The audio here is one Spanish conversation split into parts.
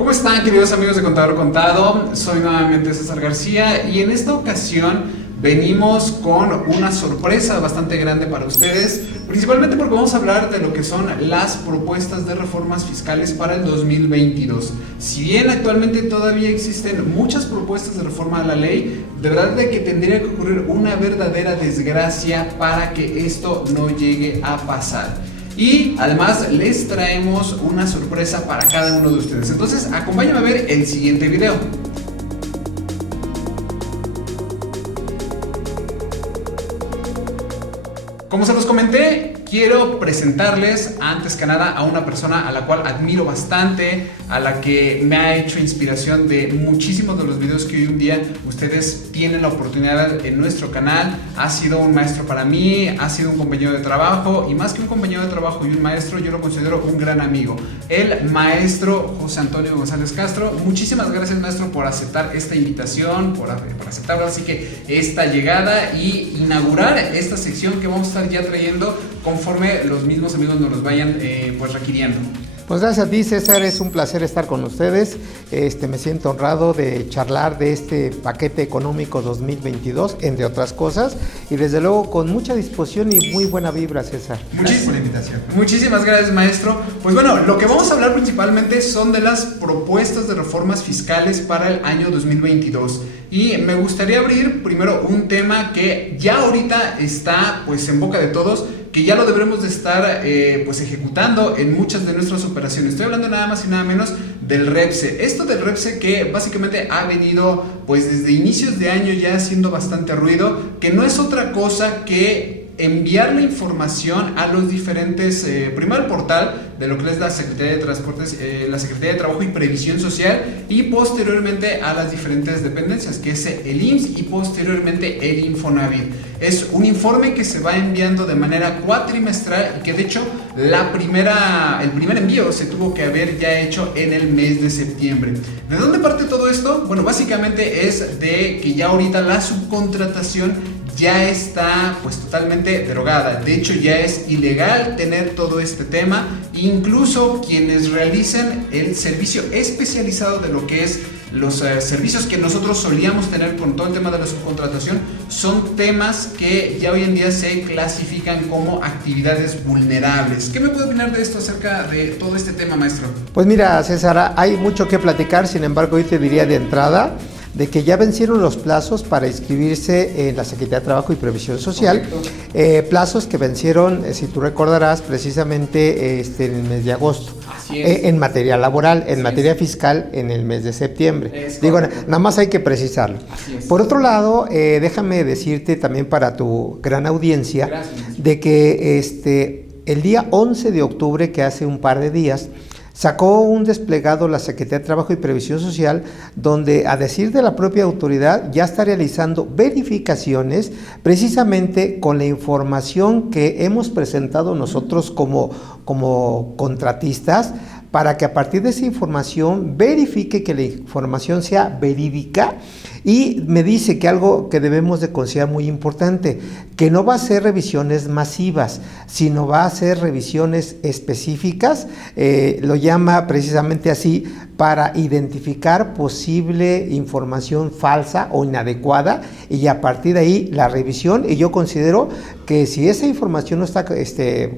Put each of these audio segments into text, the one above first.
¿Cómo están, queridos amigos de Contador Contado? Soy nuevamente César García y en esta ocasión venimos con una sorpresa bastante grande para ustedes, principalmente porque vamos a hablar de lo que son las propuestas de reformas fiscales para el 2022. Si bien actualmente todavía existen muchas propuestas de reforma a la ley, de verdad de que tendría que ocurrir una verdadera desgracia para que esto no llegue a pasar. Y además les traemos una sorpresa para cada uno de ustedes. Entonces acompáñenme a ver el siguiente video. Como se los comenté, quiero presentarles antes que nada a una persona a la cual admiro bastante, a la que me ha hecho inspiración de muchísimos de los videos que hoy en día ustedes tienen la oportunidad en nuestro canal. Ha sido un maestro para mí, ha sido un compañero de trabajo y más que un compañero de trabajo y un maestro, yo lo considero un gran amigo. El maestro José Antonio González Castro. Muchísimas gracias, maestro, por aceptar esta invitación, por aceptar así que esta llegada y inaugurar esta sección que vamos a estar ya trayendo conforme los mismos amigos nos los vayan pues requiriendo. Pues gracias a ti, César, es un placer estar con ustedes. Me siento honrado de charlar de este paquete económico 2022, entre otras cosas, y desde luego con mucha disposición y muy buena vibra, César. Gracias por la invitación. Muchísimas gracias, maestro. Pues bueno, lo que vamos a hablar principalmente son de las propuestas de reformas fiscales para el año 2022. Y me gustaría abrir primero un tema que ya ahorita está pues en boca de todos, que ya lo deberemos de estar pues ejecutando en muchas de nuestras operaciones. Estoy hablando nada más y nada menos del REPSE. Esto del REPSE que básicamente ha venido pues desde inicios de año ya haciendo bastante ruido, que no es otra cosa que enviar la información a los diferentes, primero al portal de lo que es la Secretaría de Transportes, la Secretaría de Trabajo y Previsión Social, y posteriormente a las diferentes dependencias, que es el IMSS y posteriormente el Infonavit. Es un informe que se va enviando de manera cuatrimestral y que de hecho el primer envío se tuvo que haber ya hecho en el mes de septiembre. ¿De dónde parte todo esto? Bueno, básicamente es de que ya ahorita la subcontratación ya está pues totalmente derogada. De hecho ya es ilegal tener todo este tema. Incluso quienes realicen el servicio especializado de lo que es los servicios que nosotros solíamos tener con todo el tema de la subcontratación, son temas que ya hoy en día se clasifican como actividades vulnerables. ¿Qué me puede opinar de esto acerca de todo este tema, maestro? Pues mira, César, hay mucho que platicar. Sin embargo, hoy te diría de entrada de que ya vencieron los plazos para inscribirse en la Secretaría de Trabajo y Previsión Social. Plazos que vencieron, si tú recordarás, precisamente en el mes de agosto. En materia laboral, en materia fiscal, en el mes de septiembre. Digo, nada más hay que precisarlo. Por otro lado, déjame decirte también para tu gran audiencia, de que el día 11 de octubre, que hace un par de días, sacó un desplegado la Secretaría de Trabajo y Previsión Social, donde, a decir de la propia autoridad, ya está realizando verificaciones precisamente con la información que hemos presentado nosotros como contratistas, para que a partir de esa información verifique que la información sea verídica. Y me dice que algo que debemos de considerar muy importante, que no va a ser revisiones masivas, sino va a ser revisiones específicas, lo llama precisamente así, para identificar posible información falsa o inadecuada, y a partir de ahí la revisión. Y yo considero que si esa información no está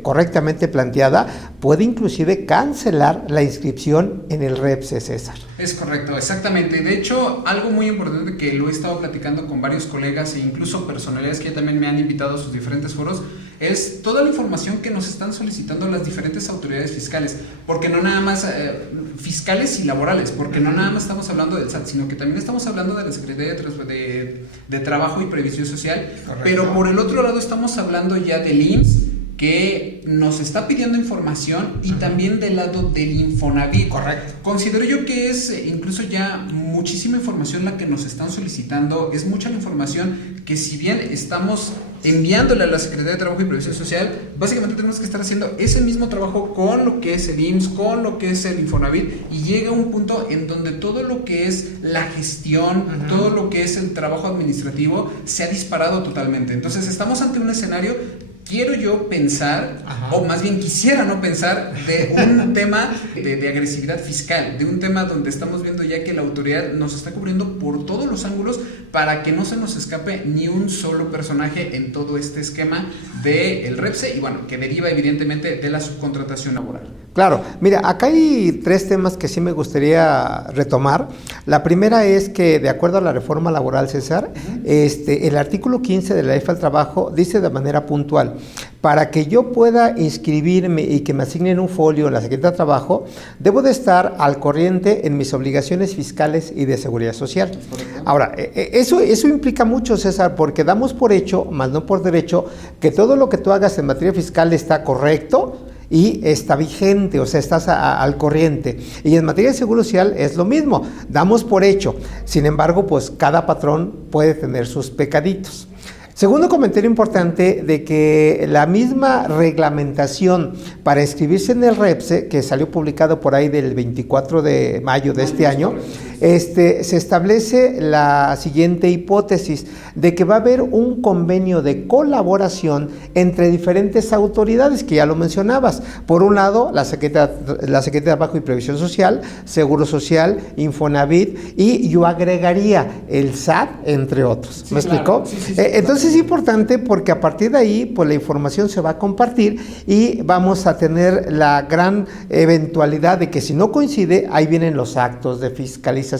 correctamente planteada, puede inclusive cancelar la inscripción en el REPSE, César. Es correcto, exactamente. De hecho, algo muy importante que lo he estado platicando con varios colegas e incluso personalidades que ya también me han invitado a sus diferentes foros, es toda la información que nos están solicitando las diferentes autoridades fiscales, porque no nada más fiscales y laborales, porque no nada más estamos hablando del SAT, sino que también estamos hablando de la Secretaría de Trabajo y Previsión Social. Correcto. Pero por el otro lado estamos hablando ya del IMSS, que nos está pidiendo información, y también del lado del Infonavit. Correcto. Considero yo que es incluso ya muchísima información la que nos están solicitando. Es mucha la información que, si bien estamos enviándole a la Secretaría de Trabajo y Previsión Social, básicamente tenemos que estar haciendo ese mismo trabajo con lo que es el IMSS, con lo que es el Infonavit, y llega un punto en donde todo lo que es la gestión, todo lo que es el trabajo administrativo se ha disparado totalmente. Entonces estamos ante un escenario quiero yo pensar, o más bien quisiera no pensar, de un tema de agresividad fiscal, de un tema donde estamos viendo ya que la autoridad nos está cubriendo por todos los ángulos para que no se nos escape ni un solo personaje en todo este esquema del REPSE y bueno, que deriva evidentemente de la subcontratación laboral. Claro, mira, acá hay 3 temas que sí me gustaría retomar. La primera es que, de acuerdo a la reforma laboral, César, el artículo 15 de la Ley del Trabajo dice de manera puntual: para que yo pueda inscribirme y que me asignen un folio en la Secretaría de Trabajo, debo de estar al corriente en mis obligaciones fiscales y de seguridad social. Ahora, eso implica mucho, César, porque damos por hecho, más no por derecho, que todo lo que tú hagas en materia fiscal está correcto y está vigente, o sea, estás al corriente. Y en materia de seguro social es lo mismo, damos por hecho. Sin embargo, pues cada patrón puede tener sus pecaditos. Segundo comentario importante, de que la misma reglamentación para inscribirse en el REPSE, que salió publicado por ahí del 24 de mayo de este año, se establece la siguiente hipótesis, de que va a haber un convenio de colaboración entre diferentes autoridades, que ya lo mencionabas. Por un lado, la Secretaría de Trabajo y Previsión Social, Seguro Social, Infonavit, y yo agregaría el SAT, entre otros. ¿Me explicó? Entonces es importante, porque a partir de ahí, pues la información se va a compartir y vamos a tener la gran eventualidad de que, si no coincide, ahí vienen los actos de fiscalización.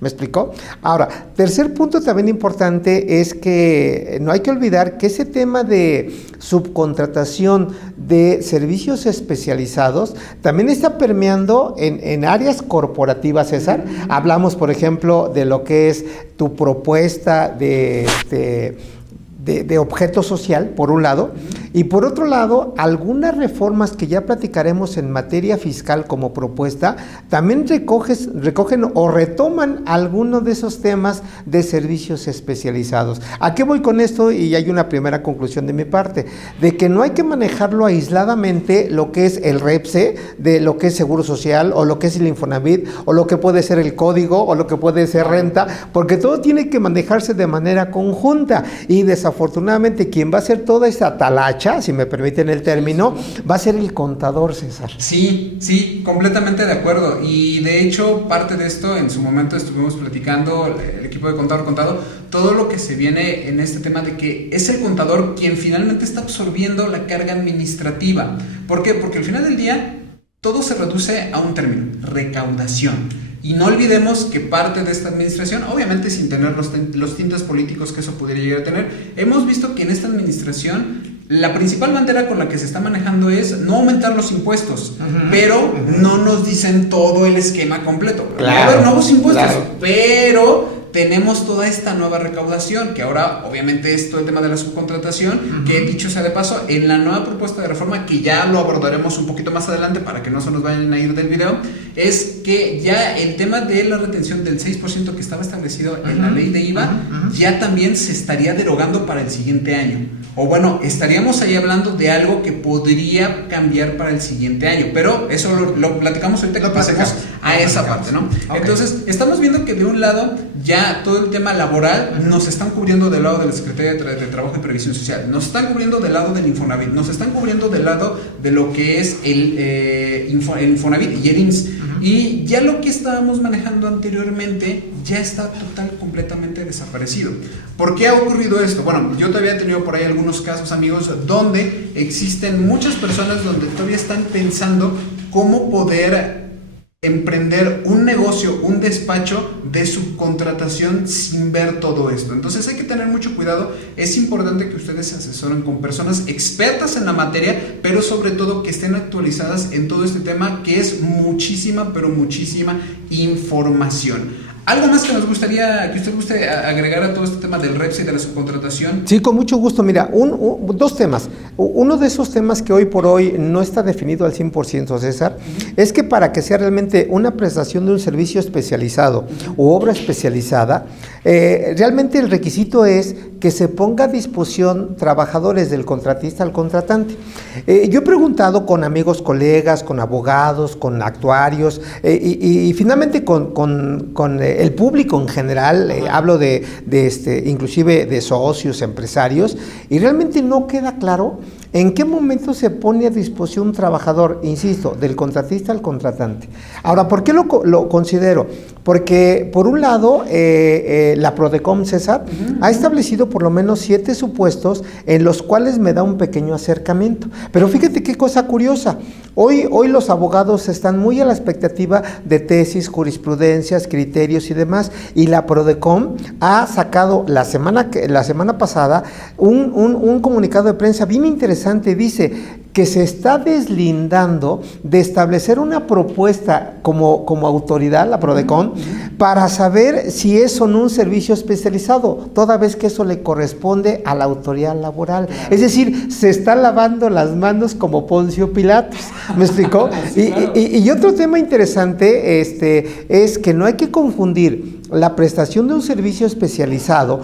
¿Me explicó? Ahora, tercer punto también importante es que no hay que olvidar que ese tema de subcontratación de servicios especializados también está permeando en áreas corporativas, César. Hablamos, por ejemplo, de lo que es tu propuesta de objeto social, por un lado, y por otro lado, algunas reformas que ya platicaremos en materia fiscal como propuesta, también recogen o retoman algunos de esos temas de servicios especializados. ¿A qué voy con esto? Y hay una primera conclusión de mi parte, de que no hay que manejarlo aisladamente, lo que es el REPSE, de lo que es Seguro Social, o lo que es el Infonavit, o lo que puede ser el código, o lo que puede ser renta, porque todo tiene que manejarse de manera conjunta, y desafortunadamente quien va a hacer toda esta talacha, si me permiten el término, va a ser el contador, César. Sí, completamente de acuerdo. Y de hecho, parte de esto, en su momento estuvimos platicando, el equipo de Contador Contado, todo lo que se viene en este tema de que es el contador quien finalmente está absorbiendo la carga administrativa. ¿Por qué? Porque al final del día todo se reduce a un término: recaudación. Y no olvidemos que parte de esta administración, obviamente sin tener los tintes políticos que eso pudiera llegar a tener, hemos visto que en esta administración la principal bandera con la que se está manejando es no aumentar los impuestos, pero no nos dicen todo el esquema completo. Va a haber nuevos impuestos, pero tenemos toda esta nueva recaudación, que ahora obviamente es todo el tema de la subcontratación, que dicho sea de paso, en la nueva propuesta de reforma, que ya lo abordaremos un poquito más adelante para que no se nos vayan a ir del video, es que ya el tema de la retención del 6% que estaba establecido en la ley de IVA, ya también se estaría derogando para el siguiente año. O bueno, estaríamos ahí hablando de algo que podría cambiar para el siguiente año, pero eso lo platicamos ahorita que pasemos a esa parte, ¿no? Okay. Entonces, estamos viendo que de un lado ya todo el tema laboral nos están cubriendo del lado de la Secretaría de Trabajo y Previsión Social, nos están cubriendo del lado del Infonavit, nos están cubriendo del lado de lo que es el Infonavit y el IMSS. Y ya lo que estábamos manejando anteriormente ya está completamente desaparecido. ¿Por qué ha ocurrido esto? Bueno, yo todavía he tenido por ahí algunos casos, amigos, donde existen muchas personas donde todavía están pensando cómo poder emprender un negocio, un despacho de subcontratación sin ver todo esto. Entonces hay que tener mucho cuidado. Es importante que ustedes se asesoren con personas expertas en la materia, pero sobre todo que estén actualizadas en todo este tema, que es muchísima, pero muchísima información. ¿Algo más que nos gustaría, que usted guste agregar a todo este tema del REPSE y de la subcontratación? Sí, con mucho gusto. Mira, dos temas. Uno de esos temas que hoy por hoy no está definido al 100%, César, es que para que sea realmente una prestación de un servicio especializado o obra especializada, realmente el requisito es que se ponga a disposición trabajadores del contratista al contratante. Yo he preguntado con amigos, colegas, con abogados, con actuarios y finalmente con el público en general, hablo de inclusive de socios, empresarios, y realmente no queda claro en qué momento se pone a disposición un trabajador, insisto, del contratista al contratante. Ahora, ¿por qué lo considero? Porque, por un lado, la Prodecom, César, ha establecido por lo menos 7 supuestos en los cuales me da un pequeño acercamiento. Pero fíjate qué cosa curiosa. Hoy los abogados están muy a la expectativa de tesis, jurisprudencias, criterios y demás, y la Prodecom ha sacado la semana pasada un comunicado de prensa bien interesante. Dice que se está deslindando de establecer una propuesta como autoridad, la Prodecom, para saber si es o no un servicio especializado, toda vez que eso le corresponde a la autoridad laboral. Es decir, se está lavando las manos como Poncio Pilatos. ¿Me explicó? Y otro tema interesante es que no hay que confundir la prestación de un servicio especializado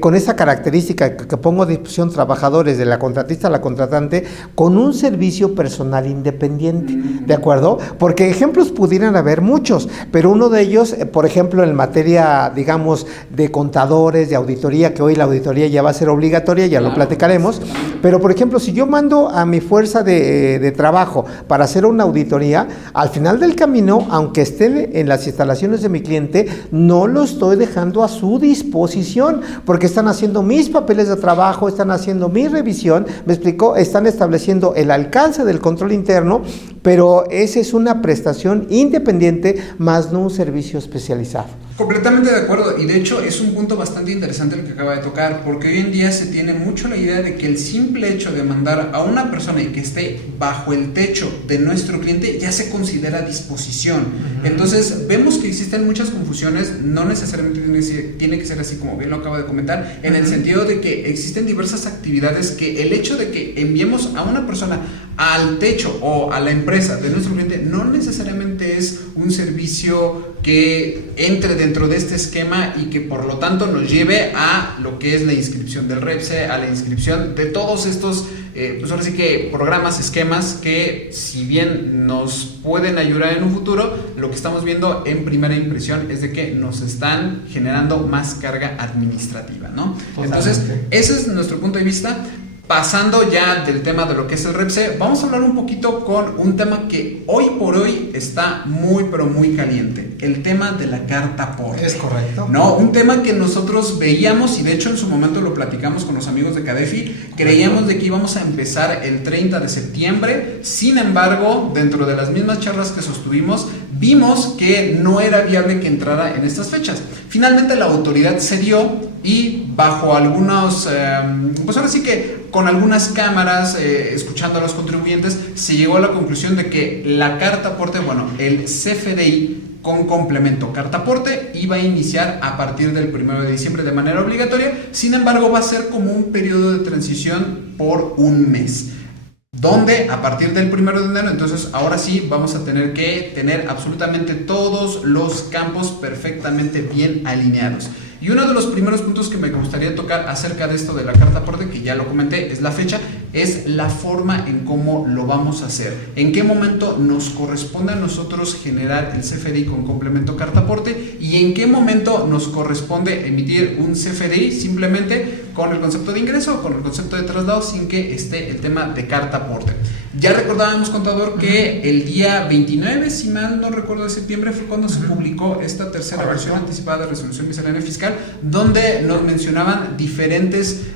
con esa característica que pongo a disposición trabajadores de la contratista a la contratante con un servicio personal independiente, ¿de acuerdo? Porque ejemplos pudieran haber muchos, pero uno de ellos, por ejemplo, en materia, digamos, de contadores, de auditoría, que hoy la auditoría ya va a ser obligatoria, ya lo platicaremos, pero por ejemplo, si yo mando a mi fuerza de trabajo para hacer una auditoría, al final del camino, aunque esté en las instalaciones de mi cliente, no lo estoy dejando a su disposición, porque están haciendo mis papeles de trabajo, están haciendo mi revisión, ¿me explicó? Están estableciendo el alcance del control interno, pero esa es una prestación independiente, más no un servicio especializado. Completamente de acuerdo, y de hecho es un punto bastante interesante el que acaba de tocar, porque hoy en día se tiene mucho la idea de que el simple hecho de mandar a una persona y que esté bajo el techo de nuestro cliente ya se considera disposición. Entonces vemos que existen muchas confusiones, no necesariamente tiene que ser así como bien lo acaba de comentar, en el sentido de que existen diversas actividades que el hecho de que enviemos a una persona al techo o a la empresa de nuestro cliente no necesariamente es un servicio que entre dentro de este esquema y que por lo tanto nos lleve a lo que es la inscripción del REPSE, a la inscripción de todos estos pues ahora sí que programas, esquemas que si bien nos pueden ayudar en un futuro, lo que estamos viendo en primera impresión es de que nos están generando más carga administrativa, ¿no? Totalmente. Entonces, ese es nuestro punto de vista. Pasando ya del tema de lo que es el REPSE, vamos a hablar un poquito con un tema que hoy por hoy está muy pero muy caliente, el tema de la carta aporte. Es correcto. No, un tema que nosotros veíamos y de hecho en su momento lo platicamos con los amigos de Cadefi, creíamos de que íbamos a empezar el 30 de septiembre, sin embargo, dentro de las mismas charlas que sostuvimos, vimos que no era viable que entrara en estas fechas. Finalmente la autoridad cedió y bajo algunos, pues ahora sí que con algunas cámaras, escuchando a los contribuyentes, se llegó a la conclusión de que la carta aporte, bueno, el CFDI con complemento carta aporte iba a iniciar a partir del 1 de diciembre de manera obligatoria, sin embargo va a ser como un periodo de transición por un mes. Donde a partir del 1 de enero, entonces ahora sí vamos a tener que tener absolutamente todos los campos perfectamente bien alineados. Y uno de los primeros puntos que me gustaría tocar acerca de esto de la carta aporte, que ya lo comenté, es la fecha, es la forma en cómo lo vamos a hacer. En qué momento nos corresponde a nosotros generar el CFDI con complemento carta aporte y en qué momento nos corresponde emitir un CFDI simplemente con el concepto de ingreso o con el concepto de traslado sin que esté el tema de carta aporte. Ya recordábamos, contador, que el día 29, si mal no recuerdo, de septiembre fue cuando se publicó esta tercera versión anticipada de resolución miscelánea fiscal, donde nos mencionaban diferentes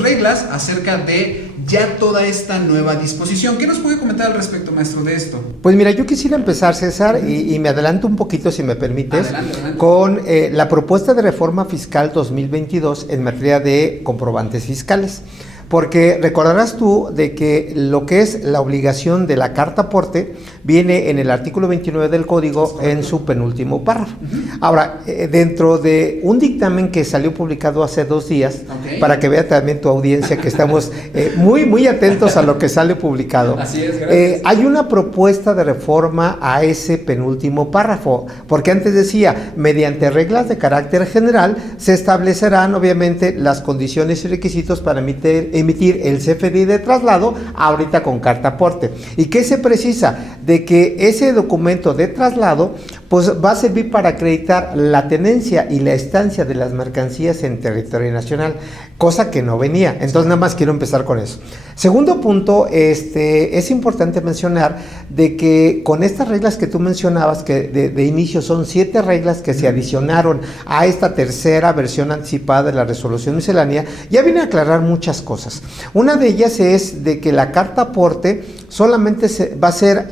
reglas acerca de ya toda esta nueva disposición. ¿Qué nos puede comentar al respecto, maestro, de esto? Pues mira, yo quisiera empezar, César, y me adelanto un poquito, si me permites, adelante. Con la propuesta de reforma fiscal 2022 en materia de comprobantes fiscales. Porque recordarás tú de que lo que es la obligación de la carta aporte viene en el artículo 29 del Código en su penúltimo párrafo. Ahora, dentro de un dictamen que salió publicado hace 2 días, para que vea también tu audiencia que estamos muy atentos a lo que sale publicado. Así es, gracias. Hay una propuesta de reforma a ese penúltimo párrafo, porque antes decía, mediante reglas de carácter general, se establecerán obviamente las condiciones y requisitos para emitir el CFDI de traslado, ahorita con carta aporte. ¿Y qué se precisa? De que ese documento de traslado pues va a servir para acreditar la tenencia y la estancia de las mercancías en territorio nacional, cosa que no venía. Entonces nada más quiero empezar con eso. Segundo punto, es importante mencionar de que con estas reglas que tú mencionabas, que de inicio son 7 reglas que se adicionaron a esta tercera versión anticipada de la resolución miscelánea, ya viene a aclarar muchas cosas. Una de ellas es de que la carta aporte solamente va a ser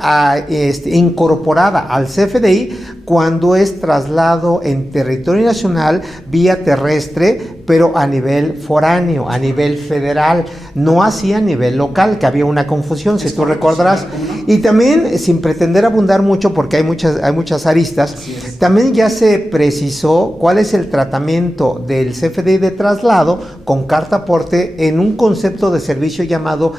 incorporada al CFDI cuando es traslado en territorio nacional vía terrestre, pero a nivel foráneo, a nivel federal, no así a nivel local, que había una confusión, si tú recordarás. Y también, sin pretender abundar mucho, porque hay muchas aristas, también ya se precisó cuál es el tratamiento del CFDI de traslado con carta aporte en un concepto de servicio llamado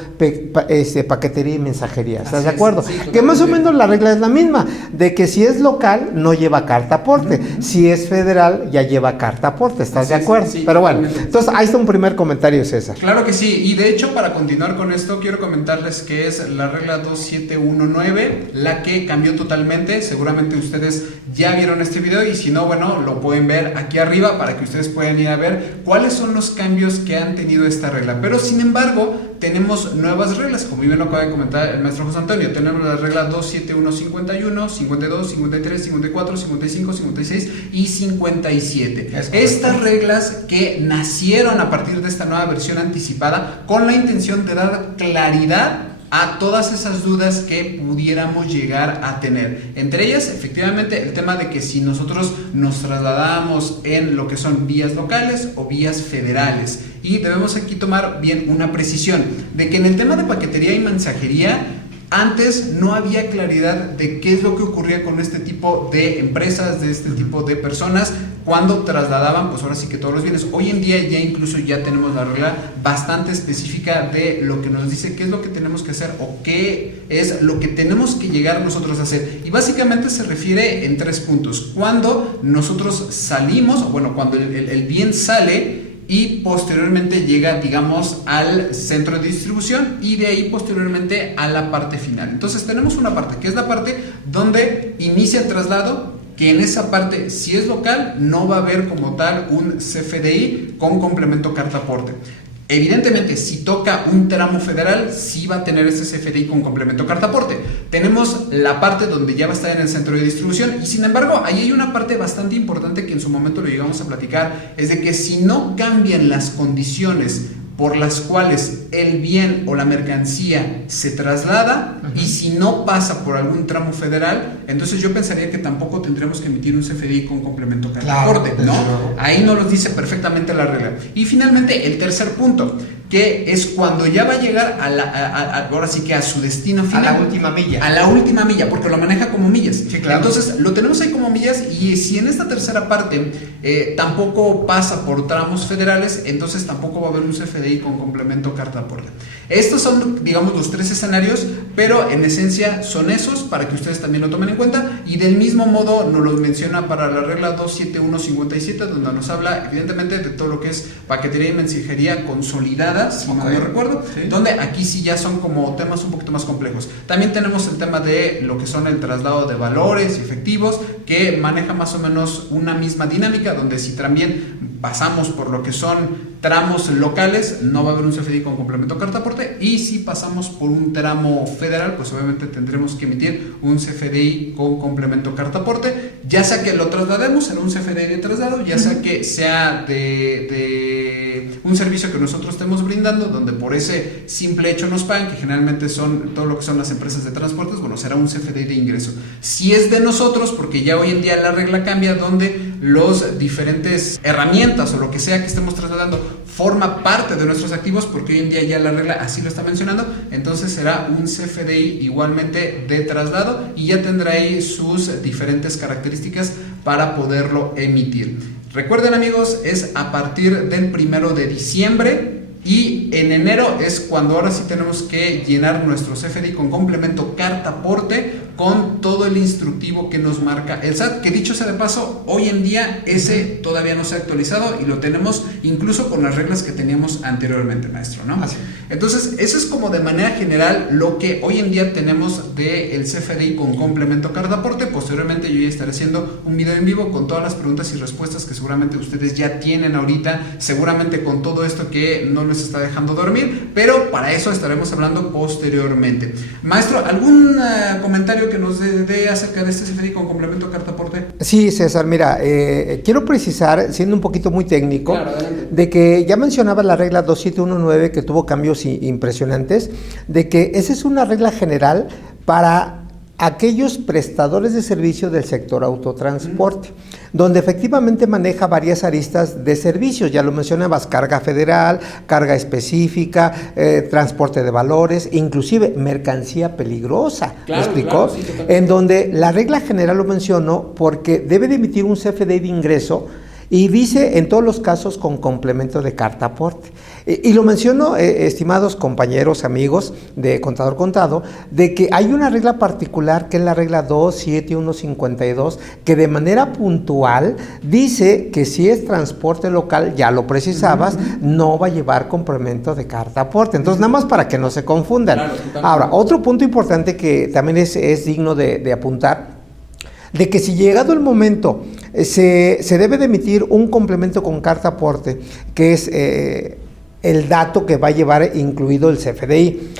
paquetería y mensajería. ¿Estás de acuerdo? Sí, que más o menos la regla es la misma, de que si es local no lleva carta aporte, si es federal ya lleva carta aporte. ¿Estás de acuerdo? Sí, pero bueno, entonces ahí está un primer comentario, César. Claro que sí, y de hecho para continuar con esto quiero comentarles que es la regla 2719 la que cambió totalmente. Seguramente ustedes ya vieron este video y si no, bueno, lo pueden ver aquí arriba para que ustedes puedan ir a ver cuáles son los cambios que han tenido esta regla. Pero sin embargo tenemos nuevas reglas, como bien lo acaba de comentar el maestro José Antonio. Tenemos la regla 27151, 52, 53, 54, 55, 56 y 57. Estas reglas que nacieron a partir de esta nueva versión anticipada con la intención de dar claridad a todas esas dudas que pudiéramos llegar a tener. Entre ellas, efectivamente, el tema de que si nosotros nos trasladamos en lo que son vías locales o vías federales. Y debemos aquí tomar bien una precisión de que en el tema de paquetería y mensajería, antes no había claridad de qué es lo que ocurría con este tipo de empresas, de este tipo de personas cuando trasladaban, pues ahora sí que todos los bienes. Hoy en día ya incluso ya tenemos la regla bastante específica de lo que nos dice qué es lo que tenemos que hacer o qué es lo que tenemos que llegar nosotros a hacer. Y básicamente se refiere en 3 puntos. Cuando nosotros salimos, o bueno, cuando el bien sale y posteriormente llega, digamos, al centro de distribución y de ahí posteriormente a la parte final. Entonces tenemos una parte que es la parte donde inicia el traslado, que en esa parte, si es local, no va a haber como tal un CFDI con complemento carta aporte. Evidentemente, si toca un tramo federal, sí va a tener ese CFDI con complemento carta aporte. Tenemos la parte donde ya va a estar en el centro de distribución y sin embargo, ahí hay una parte bastante importante que en su momento lo llegamos a platicar, es de que si no cambian las condiciones por las cuales el bien o la mercancía se traslada y si no pasa por algún tramo federal, entonces yo pensaría que tampoco tendríamos que emitir un CFDI con complemento carta aporte, ¿no? Ahí nos lo dice perfectamente la regla. Y finalmente el tercer punto, que es cuando ya va a llegar ahora sí que a su destino final. A la última milla. A la última milla, porque lo maneja como millas. Sí, claro. Entonces lo tenemos ahí como millas y si en esta tercera parte tampoco pasa por tramos federales, entonces tampoco va a haber un CFDI con complemento carta aporte. Estos son, digamos, los 3 escenarios, pero en esencia son esos para que ustedes también lo tomen en cuenta y del mismo modo nos los menciona para la regla 27157, donde nos habla evidentemente de todo lo que es paquetería y mensajería consolidada, si no me recuerdo, donde aquí sí ya son como temas un poquito más complejos. También tenemos el tema de lo que son el traslado de valores y efectivos, que maneja más o menos una misma dinámica, donde si también pasamos por lo que son tramos locales, no va a haber un CFDI con complemento carta aporte, y si pasamos por un tramo federal, pues obviamente tendremos que emitir un CFDI con complemento carta aporte, ya sea que lo traslademos en un CFDI de traslado, ya sea que sea de un servicio que nosotros estemos brindando, donde por ese simple hecho nos pagan, que generalmente son todo lo que son las empresas de transportes, bueno, será un CFDI de ingreso. Si es de nosotros, porque ya hoy en día la regla cambia, donde los diferentes herramientas o lo que sea que estemos trasladando forma parte de nuestros activos, porque hoy en día ya la regla así lo está mencionando, entonces será un CFDI igualmente de traslado y ya tendrá ahí sus diferentes características para poderlo emitir. Recuerden, amigos, es a partir del 1 de diciembre y en enero es cuando ahora sí tenemos que llenar nuestro CFDI con complemento carta aporte con todo el instructivo que nos marca el SAT, que dicho sea de paso, hoy en día ese todavía no se ha actualizado y lo tenemos incluso con las reglas que teníamos anteriormente, maestro, ¿no? Así. Entonces, eso es como de manera general lo que hoy en día tenemos del CFDI con complemento carta aporte. Posteriormente yo ya estaré haciendo un video en vivo con todas las preguntas y respuestas que seguramente ustedes ya tienen ahorita, seguramente con todo esto que no les está dejando dormir, pero para eso estaremos hablando posteriormente. Maestro, ¿algún comentario que nos dé acerca de este CFDI con complemento carta aporte? Sí, César, mira, quiero precisar, siendo un poquito muy técnico, claro, de que ya mencionaba la regla 2719 que tuvo cambios impresionantes, de que esa es una regla general para aquellos prestadores de servicio del sector autotransporte, donde efectivamente maneja varias aristas de servicios, ya lo mencionabas, carga federal, carga específica, transporte de valores, inclusive mercancía peligrosa, claro, ¿me explicó? Claro, sí, en donde la regla general lo menciono porque debe de emitir un CFDI de ingreso y dice en todos los casos con complemento de carta aporte. Y lo menciono, estimados compañeros, amigos de Contador Contado, de que hay una regla particular que es la regla 27152 que de manera puntual dice que si es transporte local, ya lo precisabas, no va a llevar complemento de carta aporte. Entonces, nada más para que no se confundan. Claro, ahora, otro punto importante que también es digno de apuntar, de que si llegado el momento se debe de emitir un complemento con carta aporte, que es el dato que va a llevar incluido el CFDI,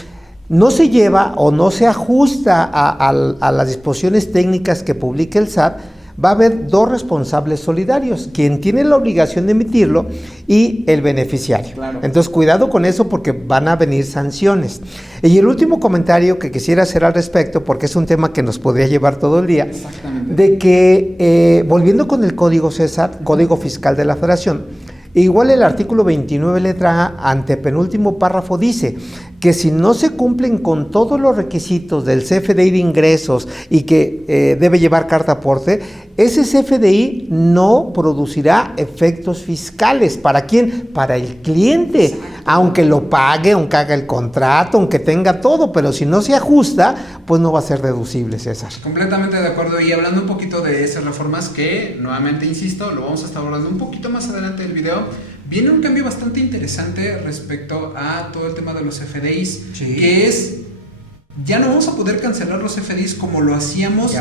no se lleva o no se ajusta a las disposiciones técnicas que publique el SAT, va a haber dos responsables solidarios, quien tiene la obligación de emitirlo y el beneficiario. Claro. Entonces, cuidado con eso porque van a venir sanciones. Y el último comentario que quisiera hacer al respecto, porque es un tema que nos podría llevar todo el día, de que, volviendo con el código César, Código Fiscal de la Federación, igual el artículo 29 letra A, antepenúltimo párrafo, dice que si no se cumplen con todos los requisitos del CFDI de ingresos y que debe llevar carta aporte, ese CFDI no producirá efectos fiscales. ¿Para quién? Para el cliente. Exacto. Aunque lo pague, aunque haga el contrato, aunque tenga todo, pero si no se ajusta, pues no va a ser deducible, César. Completamente de acuerdo. Y hablando un poquito de esas reformas que, nuevamente insisto, lo vamos a estar hablando un poquito más adelante del video, viene un cambio bastante interesante respecto a todo el tema de los FDIs, sí, que es, ya no vamos a poder cancelar los FDIs como lo hacíamos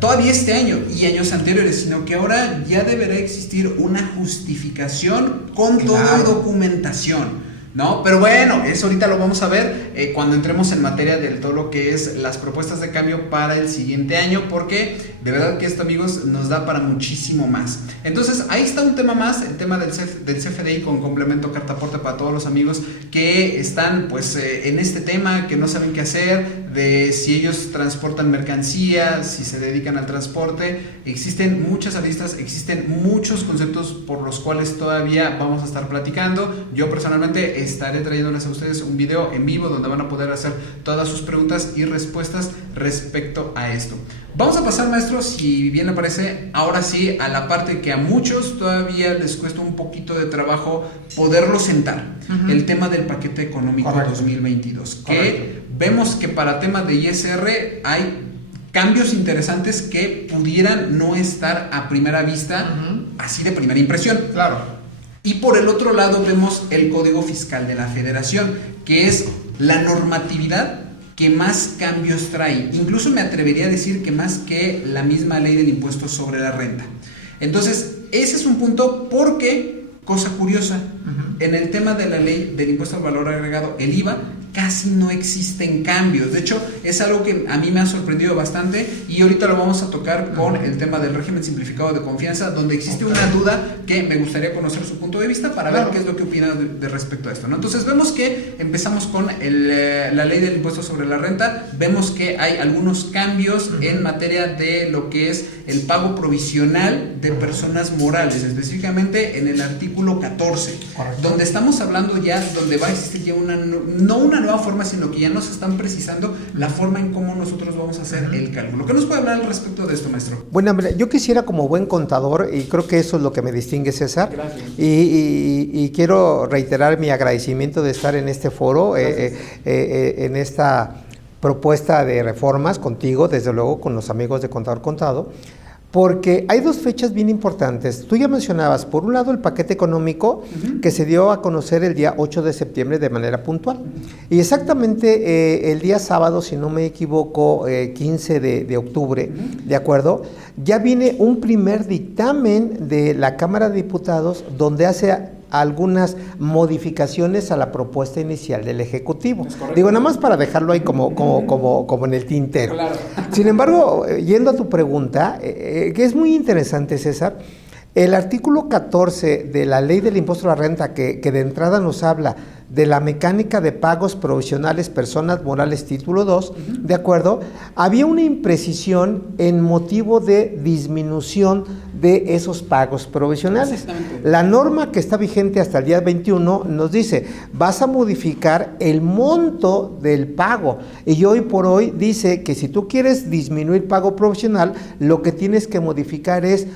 todavía este año y años anteriores, sino que ahora ya deberá existir una justificación con toda documentación, ¿no? Pero bueno, eso ahorita lo vamos a ver cuando entremos en materia de todo lo que es las propuestas de cambio para el siguiente año, porque de verdad que esto, amigos, nos da para muchísimo más. Entonces, ahí está un tema más, el tema del CFDI con complemento carta aporte para todos los amigos que están pues en este tema, que no saben qué hacer, de si ellos transportan mercancía, si se dedican al transporte. Existen muchas aristas, existen muchos conceptos por los cuales todavía vamos a estar platicando. Yo personalmente estaré trayéndoles a ustedes un video en vivo donde van a poder hacer todas sus preguntas y respuestas respecto a esto. Vamos a pasar, maestro, si bien le parece, ahora sí a la parte que a muchos todavía les cuesta un poquito de trabajo poderlo sentar, el tema del paquete económico 2022, que vemos que para tema de ISR hay cambios interesantes que pudieran no estar a primera vista, así de primera impresión. Claro. Y por el otro lado vemos el Código Fiscal de la Federación, que es la normatividad que más cambios trae. Incluso me atrevería a decir que más que la misma ley del impuesto sobre la renta. Entonces, ese es un punto porque, cosa curiosa, en el tema de la ley del impuesto al valor agregado, el IVA, casi no existen cambios. De hecho, es algo que a mí me ha sorprendido bastante y ahorita lo vamos a tocar con el tema del régimen simplificado de confianza, donde existe una duda que me gustaría conocer su punto de vista para ver qué es lo que opina de respecto a esto, ¿no? Entonces vemos que empezamos con la ley del impuesto sobre la renta, vemos que hay algunos cambios en materia de lo que es el pago provisional de personas morales, específicamente en el artículo 14, donde estamos hablando ya, donde va a existir ya no una nueva forma, sino que ya nos están precisando la forma en cómo nosotros vamos a hacer el cálculo. ¿Qué nos puede hablar al respecto de esto, maestro? Bueno, yo quisiera, como buen contador, y creo que eso es lo que me distingue, César, y quiero reiterar mi agradecimiento de estar en este foro, en esta propuesta de reformas contigo, desde luego con los amigos de Contador Contado, porque hay dos fechas bien importantes. Tú ya mencionabas, por un lado, el paquete económico que se dio a conocer el día 8 de septiembre de manera puntual. Y exactamente el día sábado, si no me equivoco, 15 de octubre, ¿de acuerdo? Ya viene un primer dictamen de la Cámara de Diputados donde hace algunas modificaciones a la propuesta inicial del Ejecutivo. Digo, nada más para dejarlo ahí como en el tintero. Claro. Sin embargo, yendo a tu pregunta, que es muy interesante, César, el artículo 14 de la Ley del Impuesto a la Renta, que de entrada nos habla de la mecánica de pagos provisionales personas morales título 2, ¿de acuerdo? Había una imprecisión en motivo de disminución de esos pagos provisionales. La norma que está vigente hasta el día 21 nos dice, vas a modificar el monto del pago, y hoy por hoy dice que si tú quieres disminuir pago provisional, lo que tienes que modificar es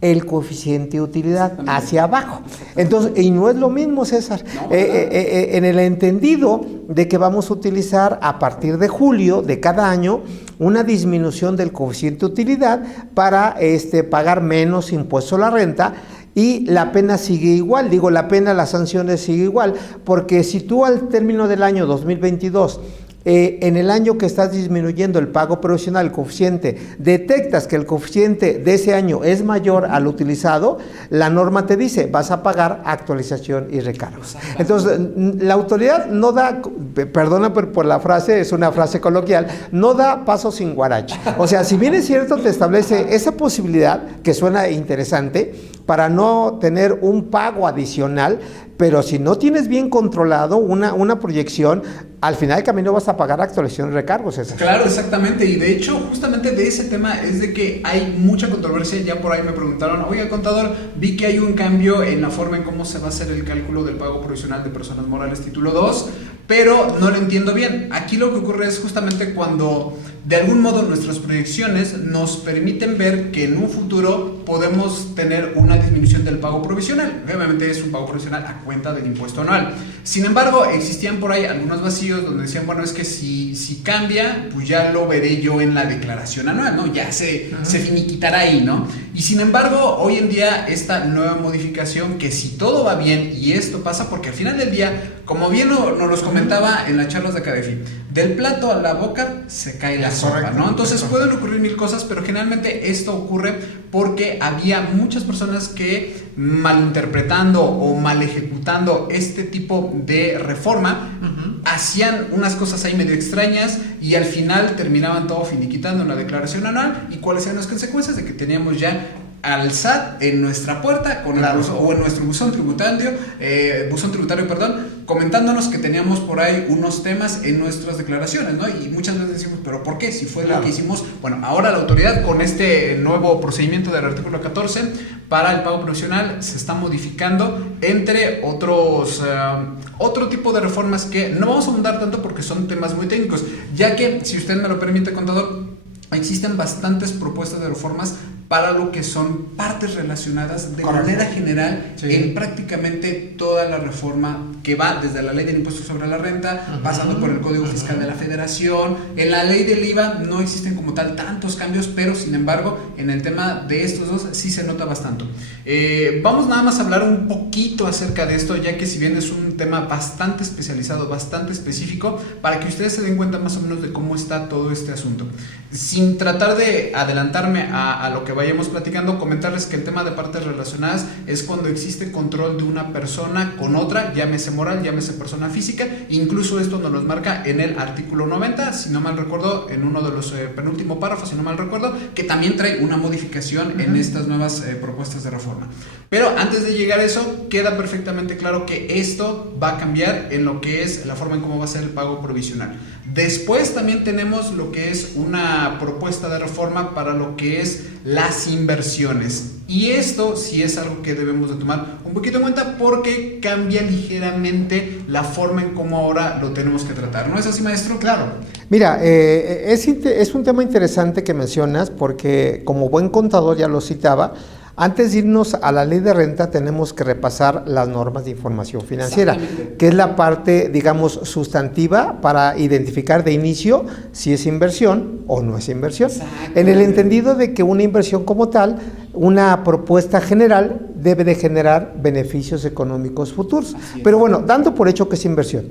el coeficiente de utilidad hacia abajo. Entonces, y no es lo mismo, César, en el entendido de que vamos a utilizar a partir de julio de cada año una disminución del coeficiente de utilidad para pagar menos impuesto a la renta. Y la pena sigue igual, digo, las sanciones sigue igual, porque si tú al término del año 2022 en el año que estás disminuyendo el pago provisional, el coeficiente, detectas que el coeficiente de ese año es mayor al utilizado, la norma te dice, vas a pagar actualización y recargos. Entonces, la autoridad no da, perdona por la frase, es una frase coloquial, no da paso sin guarache. O sea, si bien es cierto, te establece esa posibilidad, que suena interesante, para no tener un pago adicional, pero si no tienes bien controlado una proyección, al final del camino vas a pagar actualización de recargos. Claro, exactamente, y de hecho, justamente de ese tema es de que hay mucha controversia. Ya por ahí me preguntaron, oiga, contador, vi que hay un cambio en la forma en cómo se va a hacer el cálculo del pago provisional de personas morales título 2, pero no lo entiendo bien. Aquí lo que ocurre es justamente cuando de algún modo nuestras proyecciones nos permiten ver que en un futuro podemos tener una disminución del pago provisional. Obviamente es un pago provisional a cuenta del impuesto anual. Sin embargo, existían por ahí algunos vacíos donde decían, bueno, es que si cambia, pues ya lo veré yo en la declaración anual, ¿no? Ya se finiquitará ahí, ¿no? Y sin embargo, hoy en día esta nueva modificación, que si todo va bien y esto pasa, porque al final del día, como bien nos los comentaba en las charlas de Cadefi, del plato a la boca se cae la sopa, ¿no? Entonces pueden ocurrir mil cosas, pero generalmente esto ocurre porque había muchas personas que malinterpretando o mal ejecutando este tipo de reforma, hacían unas cosas ahí medio extrañas y al final terminaban todo finiquitando en la declaración anual. ¿Y cuáles eran las consecuencias? De que teníamos ya al SAT en nuestra puerta o en nuestro buzón tributario, comentándonos que teníamos por ahí unos temas en nuestras declaraciones, ¿no? Y muchas veces decimos, ¿pero por qué? Si fue lo que hicimos. Bueno, ahora la autoridad, con este nuevo procedimiento del artículo 14 para el pago provisional, se está modificando, entre otros otro tipo de reformas que no vamos a ahondar tanto porque son temas muy técnicos, ya que, si usted me lo permite, contador, existen bastantes propuestas de reformas para lo que son partes relacionadas de manera general en prácticamente toda la reforma que va desde la ley del impuesto sobre la renta, pasando por el Código Fiscal de la Federación. En la ley del IVA no existen como tal tantos cambios, pero sin embargo en el tema de estos dos sí se nota bastante. Vamos nada más a hablar un poquito acerca de esto, ya que si bien es un tema bastante especializado, bastante específico, para que ustedes se den cuenta más o menos de cómo está todo este asunto. Sin tratar de adelantarme a lo que vayamos platicando, comentarles que el tema de partes relacionadas es cuando existe control de una persona con otra, llámese moral, llámese persona física. Incluso esto nos lo marca en el artículo 90, si no mal recuerdo, en uno de los penúltimo párrafo, si no mal recuerdo, que también trae una modificación en estas nuevas propuestas de reforma. Pero antes de llegar a eso, queda perfectamente claro que esto va a cambiar en lo que es la forma en cómo va a ser el pago provisional. Después también tenemos lo que es una propuesta de reforma para lo que es las inversiones. Y esto sí es algo que debemos de tomar un poquito en cuenta porque cambia ligeramente la forma en cómo ahora lo tenemos que tratar. ¿No es así, maestro? Claro. Mira, es un tema interesante que mencionas porque como buen contador ya lo citaba, Antes de irnos a la ley de renta, tenemos que repasar las normas de información financiera, que es la parte, digamos, sustantiva para identificar de inicio si es inversión o no es inversión. En el entendido de que una inversión como tal, una propuesta general debe de generar beneficios económicos futuros. Pero bueno, dando por hecho que es inversión.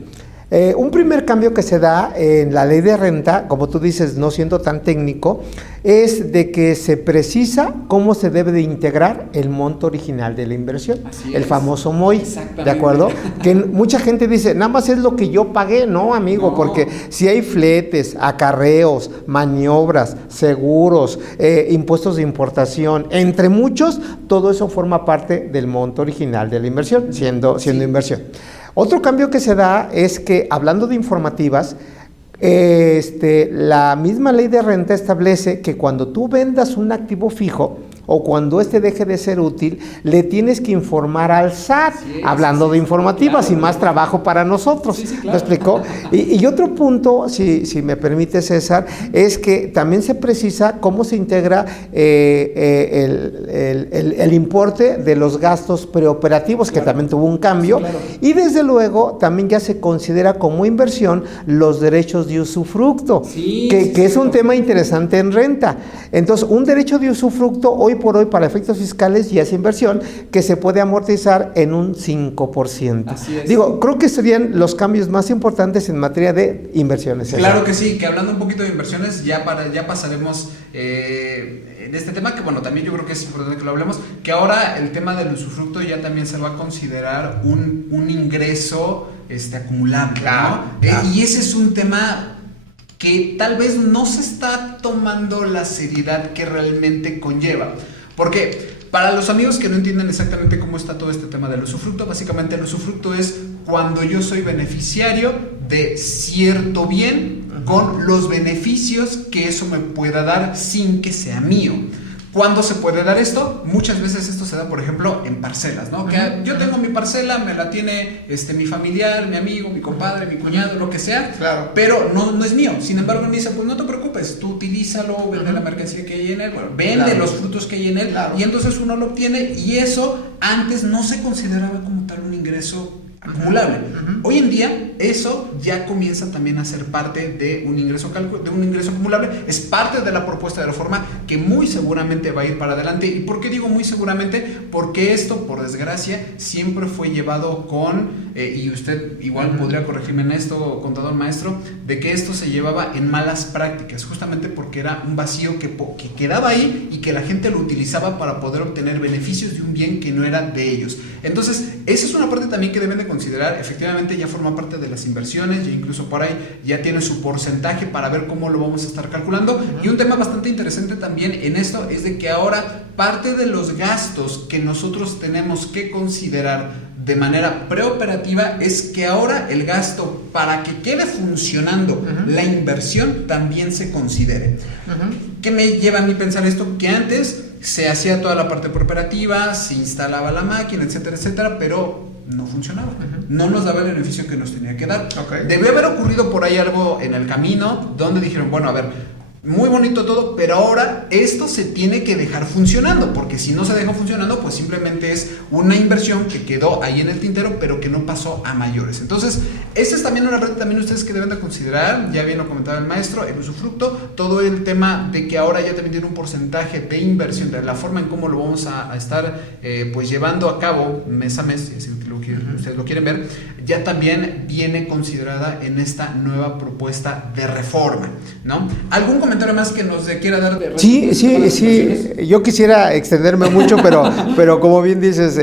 Un primer cambio que se da en la ley de renta, como tú dices, no siendo tan técnico, es de que se precisa cómo se debe de integrar el monto original de la inversión, el famoso MOI, ¿de acuerdo? Que mucha gente dice, nada más es lo que yo pagué, no, amigo, no. Porque si hay fletes, acarreos, maniobras, seguros, impuestos de importación, entre muchos, todo eso forma parte del monto original de la inversión, siendo inversión. Otro cambio que se da es que, hablando de informativas, la misma ley de renta establece que cuando tú vendas un activo fijo o cuando deje de ser útil, le tienes que informar al SAT, hablando de informativas, claro, y más trabajo para nosotros. Claro. ¿Me explicó? Y otro punto, si me permite, César, es que también se precisa cómo se integra el importe de los gastos preoperativos, claro, que también tuvo un cambio, claro. Y desde luego también ya se considera como inversión los derechos de usufructo, que es un tema interesante en renta. Entonces, un derecho de usufructo hoy por hoy para efectos fiscales ya es inversión que se puede amortizar en un 5%. Así es. Digo, creo que serían los cambios más importantes en materia de inversiones. Claro que sí, que hablando un poquito de inversiones, ya pasaremos en este tema, que bueno, también yo creo que es importante que lo hablemos, que ahora el tema del usufructo ya también se va a considerar un ingreso acumulable, claro, ¿no? Claro. Y ese es un tema que tal vez no se está tomando la seriedad que realmente conlleva. Porque para los amigos que no entienden exactamente cómo está todo este tema del usufructo, básicamente el usufructo es cuando yo soy beneficiario de cierto bien con los beneficios que eso me pueda dar sin que sea mío. ¿Cuándo se puede dar esto? Muchas veces esto se da, por ejemplo, en parcelas, ¿no? Que yo tengo mi parcela, me la tiene mi familiar, mi amigo, mi compadre, mi cuñado, lo que sea, claro, pero no es mío. Sin embargo, me dice, pues no te preocupes, tú utilízalo, vende la mercancía que hay en él, bueno, vende, claro, los frutos que hay en él, claro, y entonces uno lo obtiene, y eso antes no se consideraba como tal un ingreso acumulable. Hoy en día eso ya comienza también a ser parte de un ingreso acumulable, es parte de la propuesta de reforma que muy seguramente va a ir para adelante. ¿Y por qué digo muy seguramente? Porque esto, por desgracia, siempre fue llevado con, y usted igual podría corregirme en esto, contador maestro, de que esto se llevaba en malas prácticas, justamente porque era un vacío que quedaba ahí y que la gente lo utilizaba para poder obtener beneficios de un bien que no era de ellos. Entonces, esa es una parte también que deben de considerar. Efectivamente ya forma parte de las inversiones, ya incluso por ahí ya tiene su porcentaje para ver cómo lo vamos a estar calculando. Y un tema bastante interesante también en esto es de que ahora parte de los gastos que nosotros tenemos que considerar de manera preoperativa es que ahora el gasto para que quede funcionando la inversión también se considere. ¿Qué me lleva a mí pensar esto? Que antes se hacía toda la parte preoperativa, se instalaba la máquina, etcétera, etcétera, pero no funcionaba, no nos daba el beneficio que nos tenía que dar. Debió haber ocurrido por ahí algo en el camino donde dijeron, bueno, a ver, muy bonito todo, pero ahora esto se tiene que dejar funcionando, porque si no se deja funcionando, pues simplemente es una inversión que quedó ahí en el tintero, pero que no pasó a mayores. Entonces, esa es también una parte también ustedes que deben de considerar, ya bien lo comentaba el maestro, el usufructo, todo el tema de que ahora ya también tiene un porcentaje de inversión, de la forma en cómo lo vamos a estar pues llevando a cabo mes a mes, si ustedes lo quieren ver, ya también viene considerada en esta nueva propuesta de reforma, ¿no? ¿Algún comentario más que nos quiera dar de Sí, yo quisiera extenderme mucho, pero como bien dices,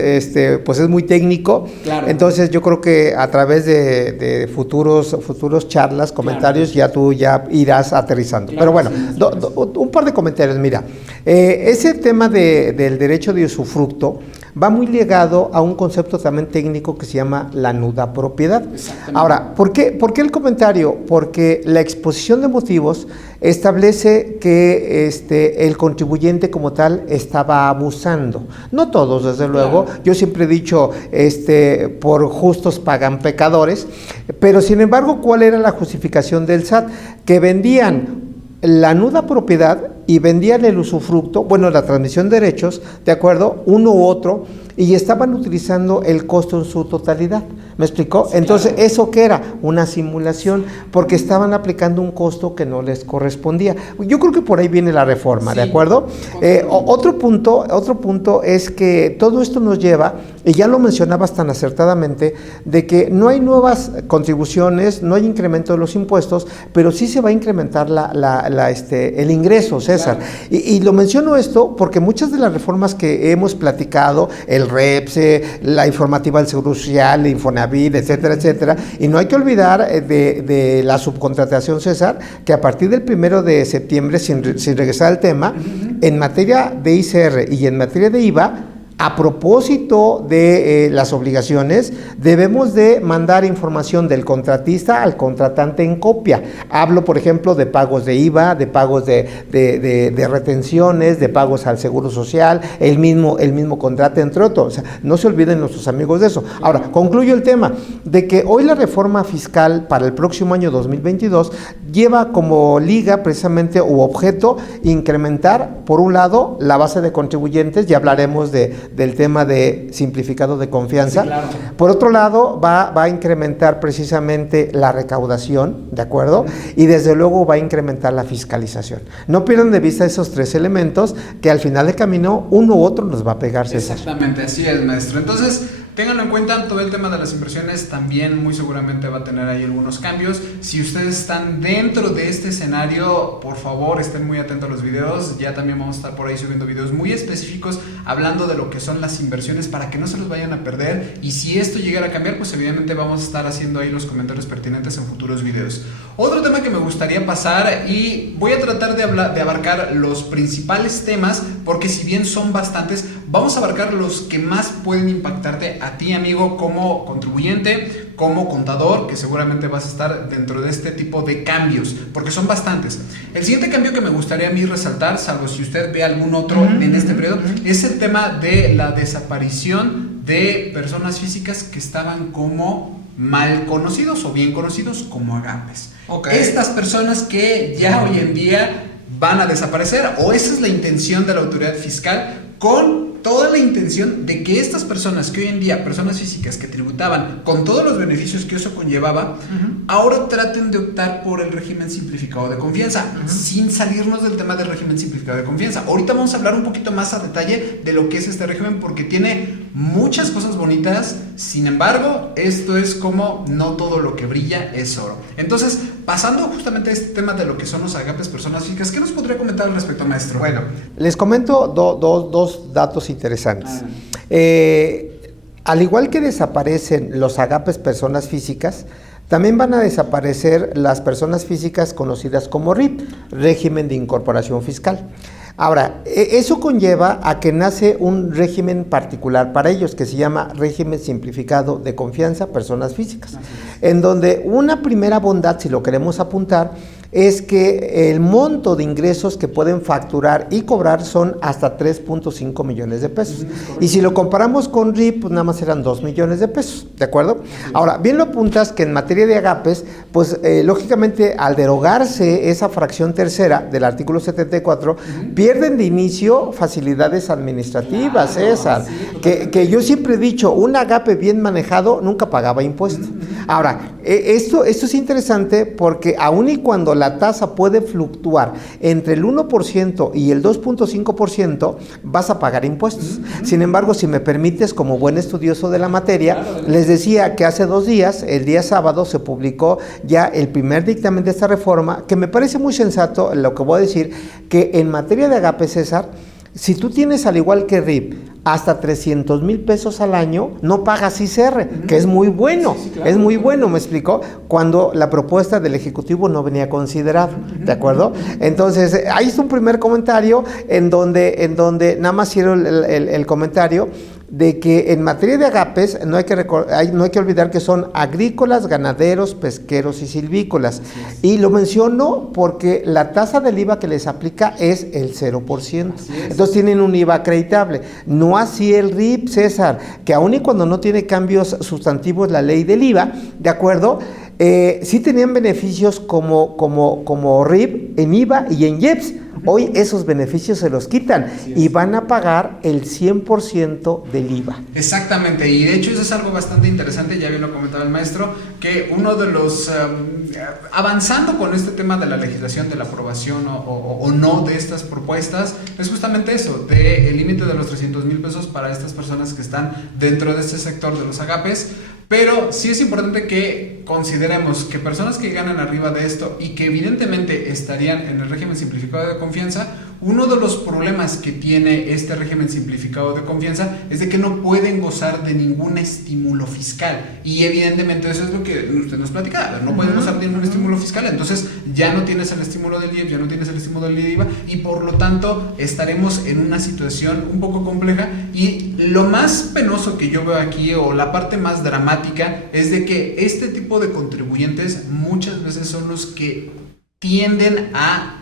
pues es muy técnico, claro. Entonces yo creo que a través de futuros charlas, comentarios, claro, tú ya irás aterrizando. Claro, pero bueno, un par de comentarios, mira, ese tema del derecho de usufructo va muy ligado a un concepto también técnico que se llama la nuda propiedad. Ahora, ¿por qué el comentario? Porque la exposición de motivos establece que el contribuyente como tal estaba abusando. No todos, desde luego. Claro. Yo siempre he dicho, por justos pagan pecadores, pero sin embargo, ¿cuál era la justificación del SAT? Que vendían la nuda propiedad y vendían el usufructo, bueno, la transmisión de derechos, ¿de acuerdo? Uno u otro, y estaban utilizando el costo en su totalidad. ¿Me explicó? Sí, entonces, claro. ¿Eso qué era? Una simulación, porque estaban aplicando un costo que no les correspondía. Yo creo que por ahí viene la reforma, sí, ¿de acuerdo? Otro punto es que todo esto nos lleva, y ya lo mencionabas tan acertadamente, de que no hay nuevas contribuciones, no hay incremento de los impuestos, pero sí se va a incrementar el ingreso, César. Claro. Y lo menciono esto porque muchas de las reformas que hemos platicado, el REPSE, la informativa del Seguro Social, la Infonavit, etcétera, etcétera, y no hay que olvidar de la subcontratación, César, que a partir del 1 de septiembre, sin regresar al tema, en materia de ICR y en materia de IVA, a propósito de las obligaciones, debemos de mandar información del contratista al contratante en copia. Hablo, por ejemplo, de pagos de IVA, de pagos de retenciones, de pagos al Seguro Social, el mismo contrato, entre otros. O sea, no se olviden nuestros amigos de eso. Ahora, concluyo el tema de que hoy la reforma fiscal para el próximo año 2022 lleva como liga precisamente u objeto incrementar, por un lado, la base de contribuyentes, ya hablaremos del tema de simplificado de confianza. Sí, claro. Por otro lado, va a incrementar precisamente la recaudación, ¿de acuerdo? Y desde luego va a incrementar la fiscalización. No pierdan de vista esos tres elementos que al final del camino uno u otro nos va a pegar, César. Exactamente, así es, maestro. Entonces, ténganlo en cuenta, todo el tema de las inversiones también muy seguramente va a tener ahí algunos cambios. Si ustedes están dentro de este escenario, por favor estén muy atentos a los videos. Ya también vamos a estar por ahí subiendo videos muy específicos hablando de lo que son las inversiones para que no se los vayan a perder. Y si esto llegara a cambiar, pues evidentemente vamos a estar haciendo ahí los comentarios pertinentes en futuros videos. Otro tema que me gustaría pasar, y voy a tratar de abarcar los principales temas, porque si bien son bastantes, vamos a abarcar los que más pueden impactarte a ti, amigo, como contribuyente, como contador, que seguramente vas a estar dentro de este tipo de cambios, porque son bastantes. El siguiente cambio que me gustaría a mí resaltar, salvo si usted ve algún otro en este periodo, es el tema de la desaparición de personas físicas que estaban como mal conocidos o bien conocidos como agapes. Okay. Estas personas que ya hoy en día van a desaparecer, o esa es la intención de la autoridad fiscal, con toda la intención de que estas personas que hoy en día, personas físicas que tributaban con todos los beneficios que eso conllevaba, ahora traten de optar por el régimen simplificado de confianza, sin salirnos del tema del régimen simplificado de confianza. Ahorita vamos a hablar un poquito más a detalle de lo que es este régimen, porque tiene muchas cosas bonitas. Sin embargo, esto es como no todo lo que brilla es oro. Entonces, pasando justamente a este tema de lo que son los agapes personas físicas, ¿qué nos podría comentar al respecto, maestro? Bueno, les comento dos datos interesantes. Al igual que desaparecen los agapes personas físicas, también van a desaparecer las personas físicas conocidas como RIF, régimen de incorporación fiscal. Ahora, eso conlleva a que nace un régimen particular para ellos que se llama régimen simplificado de confianza personas físicas, en donde una primera bondad, si lo queremos apuntar, es que el monto de ingresos que pueden facturar y cobrar son hasta 3.5 millones de pesos. Y si lo comparamos con RIF, pues nada más eran 2 millones de pesos, ¿de acuerdo? Ahora, bien lo apuntas que en materia de agapes, pues lógicamente al derogarse esa fracción tercera del artículo 74, pierden de inicio facilidades administrativas, claro, César, que yo siempre he dicho, un agape bien manejado nunca pagaba impuestos. Ahora, esto es interesante porque aun y cuando la tasa puede fluctuar entre el 1% y el 2.5%, vas a pagar impuestos. Sin embargo, si me permites, como buen estudioso de la materia, les decía que hace 2 días, el día sábado, se publicó ya el primer dictamen de esta reforma, que me parece muy sensato lo que voy a decir, que en materia de agape, César, si tú tienes, al igual que RIF, hasta 300,000 pesos al año, no pagas ICR, que es muy bueno, sí, claro, es muy bueno, ¿me explicó? Cuando la propuesta del Ejecutivo no venía considerada, ¿de acuerdo? Entonces, ahí está un primer comentario en donde nada más quiero el comentario de que en materia de agapes no hay que olvidar que son agrícolas, ganaderos, pesqueros y silvícolas. Y lo menciono porque la tasa del IVA que les aplica es el 0%. Entonces tienen un IVA acreditable. No así el RIF, César, que aun y cuando no tiene cambios sustantivos la ley del IVA, ¿de acuerdo? Sí tenían beneficios como RIF en IVA y en IEPS. Hoy esos beneficios se los quitan y van a pagar el 100% del IVA. Exactamente, y de hecho eso es algo bastante interesante, ya bien lo comentaba el maestro, que uno de los, avanzando con este tema de la legislación, de la aprobación o no de estas propuestas, es justamente eso, de el límite de los 300,000 pesos para estas personas que están dentro de este sector de los agapes. Pero sí es importante que consideremos que personas que ganan arriba de esto y que evidentemente estarían en el régimen simplificado de confianza, uno de los problemas que tiene este régimen simplificado de confianza es de que no pueden gozar de ningún estímulo fiscal. Y evidentemente eso es lo que usted nos platicaba, no pueden gozar de ningún estímulo fiscal, entonces ya no tienes el estímulo del IEPS, ya no tienes el estímulo del IVA y por lo tanto estaremos en una situación un poco compleja. Y lo más penoso que yo veo aquí, o la parte más dramática, es de que este tipo de contribuyentes muchas veces son los que tienden a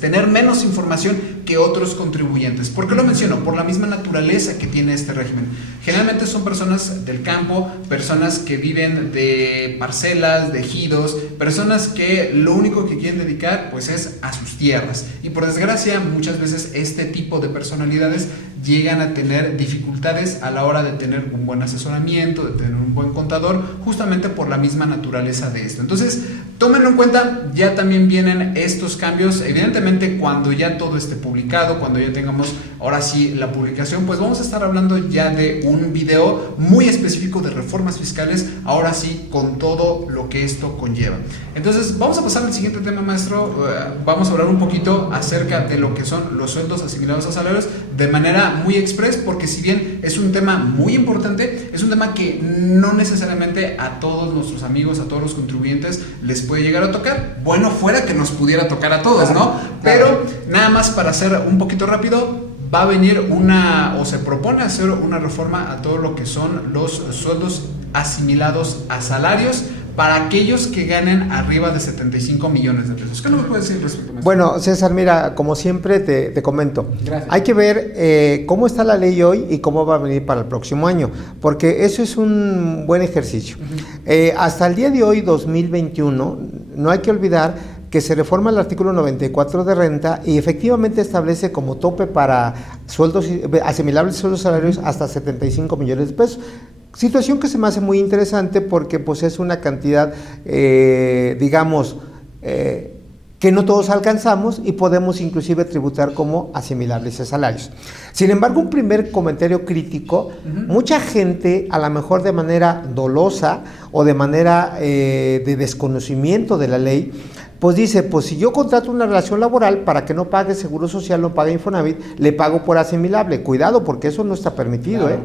tener menos información que otros contribuyentes. ¿Por qué lo menciono? Por la misma naturaleza que tiene este régimen. Generalmente son personas del campo, personas que viven de parcelas, de ejidos, personas que lo único que quieren dedicar es a sus tierras. Y por desgracia, muchas veces este tipo de personalidades llegan a tener dificultades a la hora de tener un buen asesoramiento, de tener un buen contador, justamente por la misma naturaleza de esto. Entonces, tómenlo en cuenta, ya también vienen estos cambios. Evidentemente, cuando ya todo esté publicado, cuando ya tengamos ahora sí la publicación, vamos a estar hablando ya de un video muy específico de reformas fiscales, ahora sí con todo lo que esto conlleva. Entonces, vamos a pasar al siguiente tema, maestro. Vamos a hablar un poquito acerca de lo que son los sueldos asimilados a salarios de manera muy express, porque si bien es un tema muy importante, es un tema que no necesariamente a todos nuestros amigos, a todos los contribuyentes les puede llegar a tocar. Bueno, fuera que nos pudiera tocar a todos, ¿no? Pero nada más para hacer un poquito rápido, va a venir o se propone hacer una reforma a todo lo que son los sueldos asimilados a salarios para aquellos que ganen arriba de 75 millones de pesos. ¿Qué no me puedes decir respecto a eso? Bueno, César, mira, como siempre te comento. Gracias. Hay que ver cómo está la ley hoy y cómo va a venir para el próximo año, porque eso es un buen ejercicio. Hasta el día de hoy, 2021, no hay que olvidar que se reforma el artículo 94 de renta y efectivamente establece como tope para sueldos asimilables a sueldos salarios hasta 75 millones de pesos. Situación que se me hace muy interesante porque es una cantidad, que no todos alcanzamos y podemos inclusive tributar como asimilables a salarios. Sin embargo, un primer comentario crítico, mucha gente, a lo mejor de manera dolosa o de manera de desconocimiento de la ley, dice, si yo contrato una relación laboral para que no pague seguro social, no pague Infonavit, le pago por asimilable. Cuidado, porque eso no está permitido, claro.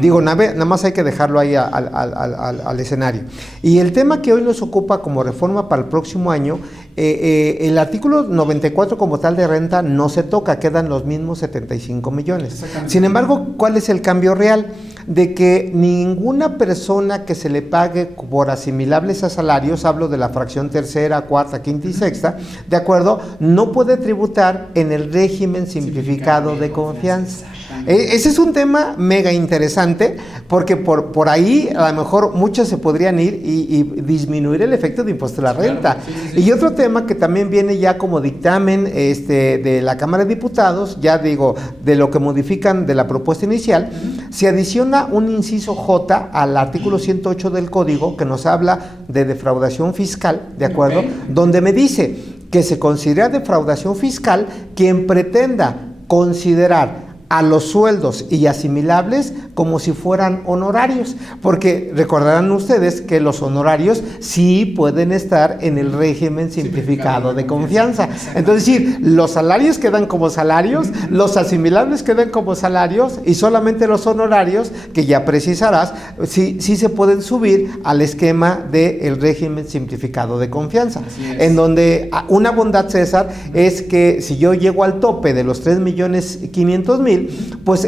Digo, nada más hay que dejarlo ahí al escenario. Y el tema que hoy nos ocupa como reforma para el próximo año, el artículo 94 como tal de renta no se toca, quedan los mismos 75 millones. Sin embargo, ¿cuál es el cambio real? De que ninguna persona que se le pague por asimilables a salarios, hablo de la fracción tercera, cuarta, quinta y sexta, ¿de acuerdo? No puede tributar en el régimen simplificado de confianza. Ese es un tema mega interesante, porque por ahí a lo mejor muchos se podrían ir y disminuir el efecto de impuesto a la renta. Sí. Y otro tema que también viene ya como dictamen de la Cámara de Diputados, ya digo, de lo que modifican de la propuesta inicial, se adiciona un inciso J al artículo 108 del Código que nos habla de defraudación fiscal, ¿de acuerdo? Donde me dice que se considera defraudación fiscal quien pretenda considerar a los sueldos y asimilables como si fueran honorarios, porque recordarán ustedes que los honorarios sí pueden estar en el régimen simplificado de confianza. Entonces, decir, los salarios quedan como salarios, los asimilables quedan como salarios y solamente los honorarios, que ya precisarás, sí se pueden subir al esquema del régimen simplificado de confianza, en donde una bondad, César, es que si yo llego al tope de los 3.500.000,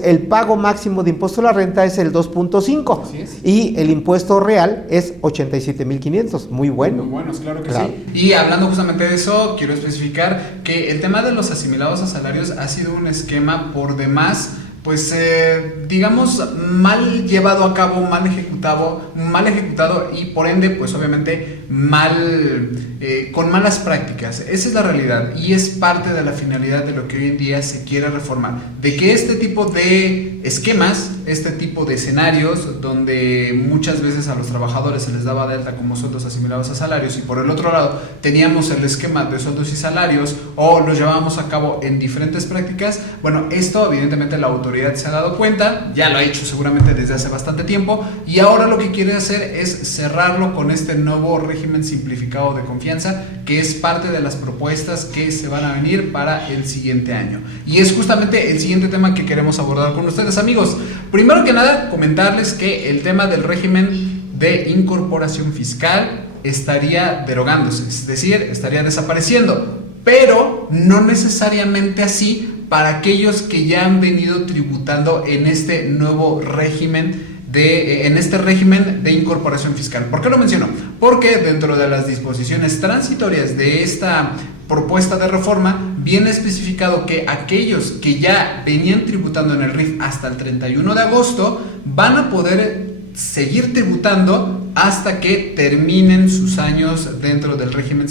el pago máximo de impuesto a la renta es el 2.5 y el impuesto real es 87.500. Muy bueno. Muy buenos, claro que sí. Y hablando justamente de eso, quiero especificar que el tema de los asimilados a salarios ha sido un esquema por demás pues digamos mal llevado a cabo, mal ejecutado y por ende pues obviamente con malas prácticas. Esa es la realidad y es parte de la finalidad de lo que hoy en día se quiere reformar, de que este tipo de esquemas, este tipo de escenarios donde muchas veces a los trabajadores se les daba de alta como sueldos asimilados a salarios y por el otro lado teníamos el esquema de sueldos y salarios o los llevábamos a cabo en diferentes prácticas. Bueno, esto evidentemente la autoridad se ha dado cuenta, ya lo ha hecho seguramente desde hace bastante tiempo y ahora lo que quiere hacer es cerrarlo con este nuevo régimen simplificado de confianza, que es parte de las propuestas que se van a venir para el siguiente año. Y es justamente el siguiente tema que queremos abordar con ustedes, amigos. Primero que nada, comentarles que el tema del régimen de incorporación fiscal estaría derogándose, es decir, estaría desapareciendo, pero no necesariamente así para aquellos que ya han venido tributando en este nuevo régimen de incorporación fiscal. ¿Por qué lo menciono? Porque dentro de las disposiciones transitorias de esta propuesta de reforma viene especificado que aquellos que ya venían tributando en el RIF hasta el 31 de agosto van a poder seguir tributando hasta que terminen sus años dentro del régimen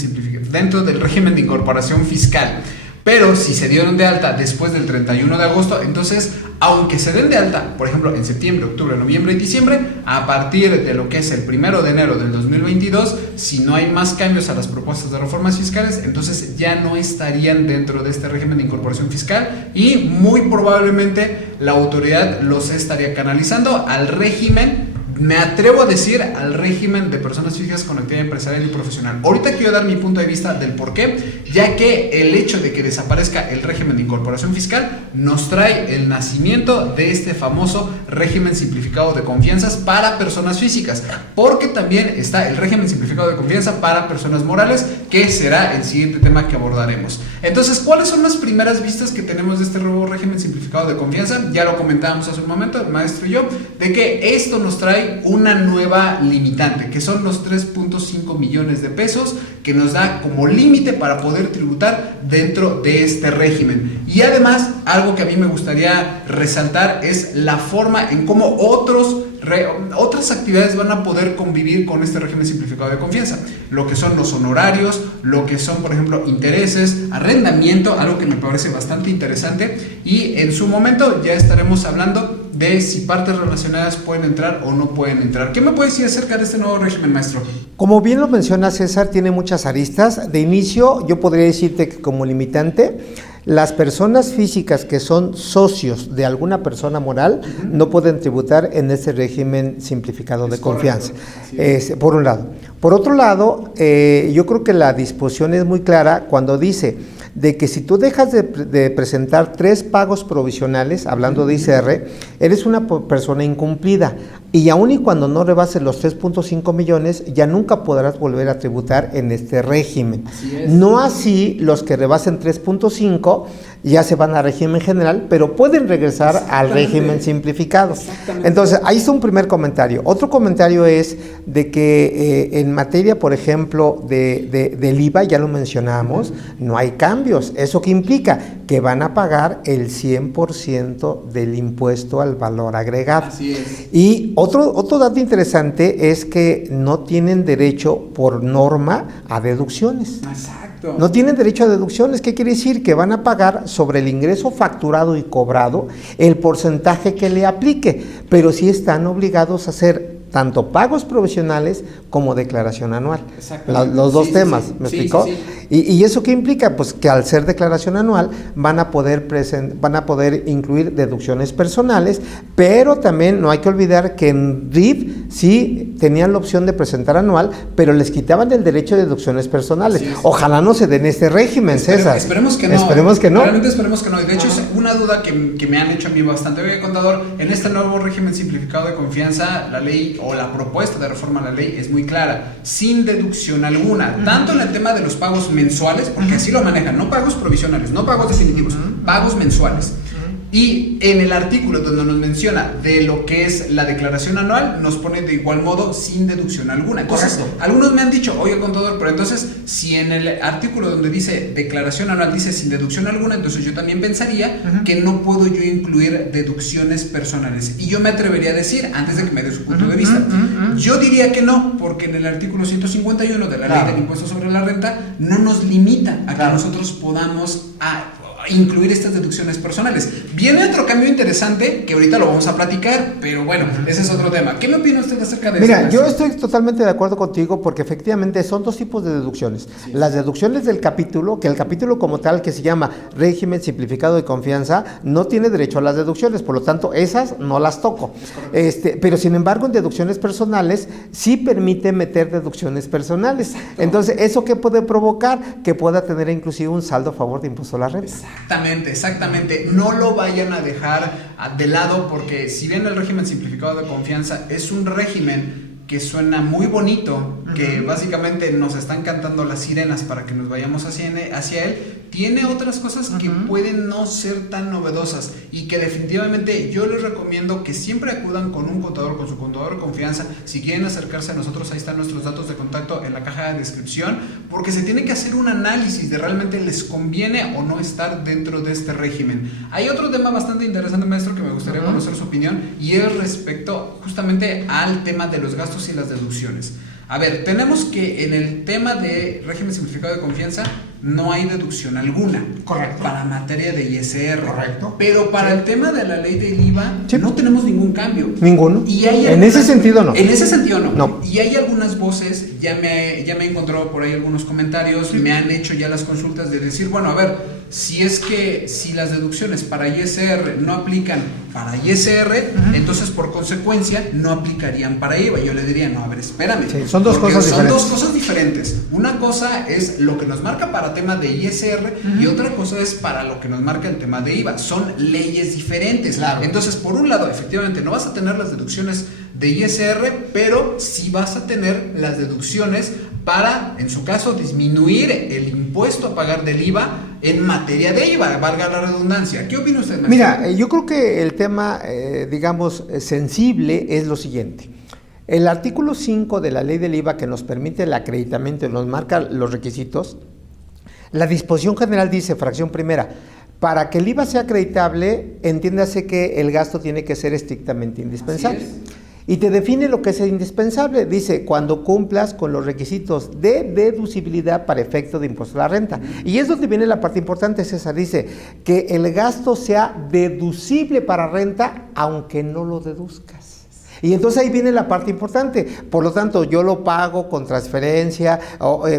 de incorporación fiscal. Pero si se dieron de alta después del 31 de agosto, entonces, aunque se den de alta, por ejemplo, en septiembre, octubre, noviembre y diciembre, a partir de lo que es el 1 de enero del 2022, si no hay más cambios a las propuestas de reformas fiscales, entonces ya no estarían dentro de este régimen de incorporación fiscal y muy probablemente la autoridad los estaría canalizando al régimen, me atrevo a decir, al régimen de personas físicas con actividad empresarial y profesional. Ahorita quiero dar mi punto de vista del por qué, ya que el hecho de que desaparezca el régimen de incorporación fiscal nos trae el nacimiento de este famoso régimen simplificado de confianzas para personas físicas, porque también está el régimen simplificado de confianza para personas morales, que será el siguiente tema que abordaremos. Entonces, ¿cuáles son las primeras vistas que tenemos de este nuevo régimen simplificado de confianza? Ya lo comentábamos hace un momento, el maestro y yo, de que esto nos trae una nueva limitante, que son los 3.5 millones de pesos que nos da como límite para poder tributar dentro de este régimen. Y además, algo que a mí me gustaría resaltar es la forma en cómo otras actividades van a poder convivir con este régimen simplificado de confianza, lo que son los honorarios, lo que son por ejemplo intereses, arrendamiento, algo que me parece bastante interesante, y en su momento ya estaremos hablando de si partes relacionadas pueden entrar o no pueden entrar. ¿Qué me puede decir acerca de este nuevo régimen, maestro? Como bien lo menciona César, tiene muchas aristas. De inicio, yo podría decirte que como limitante, las personas físicas que son socios de alguna persona moral no pueden tributar en este régimen simplificado de confianza. Por un lado. Por otro lado, yo creo que la disposición es muy clara cuando dice de que si tú dejas de presentar 3 pagos provisionales, hablando de ICR, eres una persona incumplida y aun y cuando no rebases los 3.5 millones, ya nunca podrás volver a tributar en este régimen. No así los que rebasen 3.5 ya se van al régimen general, pero pueden regresar al régimen simplificado. Entonces, ahí está un primer comentario. Otro comentario es de que en materia, por ejemplo, del IVA, ya lo mencionamos, no hay cambios. ¿Eso qué implica? Que van a pagar el 100% del impuesto al valor agregado. Así es. Y otro dato interesante es que no tienen derecho por norma a deducciones. Exacto. No tienen derecho a deducciones. ¿Qué quiere decir? Que van a pagar sobre el ingreso facturado y cobrado el porcentaje que le aplique, pero sí están obligados a hacer tanto pagos provisionales como declaración anual. Los dos temas, ¿me explicó? Sí. ¿Y eso qué implica? Pues que al ser declaración anual van a poder incluir deducciones personales, pero también no hay que olvidar que en RIF sí tenían la opción de presentar anual, pero les quitaban el derecho de deducciones personales. Ojalá no se den este régimen, César. Esperemos que no. Esperemos que no. Realmente esperemos que no. Y de hecho es una duda que me han hecho a mí bastante. Oye, contador, en este nuevo régimen simplificado de confianza, la ley o la propuesta de reforma a la ley es muy clara, sin deducción alguna, tanto en el tema de los pagos mensuales, porque así lo manejan, no pagos provisionales, no pagos definitivos, pagos mensuales. Y en el artículo donde nos menciona de lo que es la declaración anual, nos pone de igual modo sin deducción alguna. Entonces, algunos me han dicho, oye contador, pero entonces si en el artículo donde dice declaración anual dice sin deducción alguna, entonces yo también pensaría que no puedo yo incluir deducciones personales. Y yo me atrevería a decir, antes de que me dé su punto de vista, yo diría que no, porque en el artículo 151 de la Ley del Impuesto sobre la Renta no nos limita a que nosotros podamos incluir estas deducciones personales. Viene otro cambio interesante que ahorita lo vamos a platicar, pero bueno, ese es otro tema. ¿Qué me opina usted acerca de eso? Mira, yo estoy totalmente de acuerdo contigo porque efectivamente son dos tipos de deducciones. Sí. Las deducciones del capítulo, que el capítulo como tal que se llama régimen simplificado de confianza, no tiene derecho a las deducciones, por lo tanto esas no las toco. Pero sin embargo en deducciones personales sí permite meter deducciones personales. Exacto. Entonces, ¿eso qué puede provocar? Que pueda tener inclusive un saldo a favor de impuesto a la renta. Exactamente. No lo vayan a dejar de lado porque si bien el régimen simplificado de confianza es un régimen que suena muy bonito, que básicamente nos están cantando las sirenas para que nos vayamos hacia él, tiene otras cosas que pueden no ser tan novedosas y que definitivamente yo les recomiendo que siempre acudan con un contador, con su contador de confianza. Si quieren acercarse a nosotros, ahí están nuestros datos de contacto en la caja de descripción, porque se tiene que hacer un análisis de realmente les conviene o no estar dentro de este régimen. Hay otro tema bastante interesante, maestro, que me gustaría conocer su opinión, y es respecto justamente al tema de los gastos y las deducciones. A ver, tenemos que en el tema de régimen simplificado de confianza no hay deducción alguna. Correcto. Para materia de ISR. Correcto. Pero para el tema de la ley del IVA no tenemos ningún cambio. Ninguno. Y hay en ese sentido no. En ese sentido no. Y hay algunas voces, ya me he encontrado por ahí algunos comentarios, me han hecho ya las consultas de decir, bueno, a ver, si las deducciones para ISR no aplican para ISR, entonces por consecuencia no aplicarían para IVA. Yo le diría, no, a ver, espérame. Sí, son dos cosas diferentes. Son dos cosas diferentes. Una cosa es lo que nos marca para tema de ISR y otra cosa es para lo que nos marca el tema de IVA. Son leyes diferentes. Claro. Entonces, por un lado, efectivamente, no vas a tener las deducciones de ISR, pero sí vas a tener las deducciones para, en su caso, disminuir el impuesto a pagar del IVA en materia de IVA, valga la redundancia. ¿Qué opina usted, maestro? Mira, yo creo que el tema, sensible es lo siguiente. El artículo 5 de la ley del IVA que nos permite el acreditamiento y nos marca los requisitos, la disposición general dice, fracción primera, para que el IVA sea acreditable, entiéndase que el gasto tiene que ser estrictamente indispensable. Y te define lo que es indispensable. Dice, cuando cumplas con los requisitos de deducibilidad para efecto de impuesto a la renta. Y es donde viene la parte importante, César. Dice que el gasto sea deducible para renta, aunque no lo deduzcas. Y entonces ahí viene la parte importante. Por lo tanto, yo lo pago con transferencia,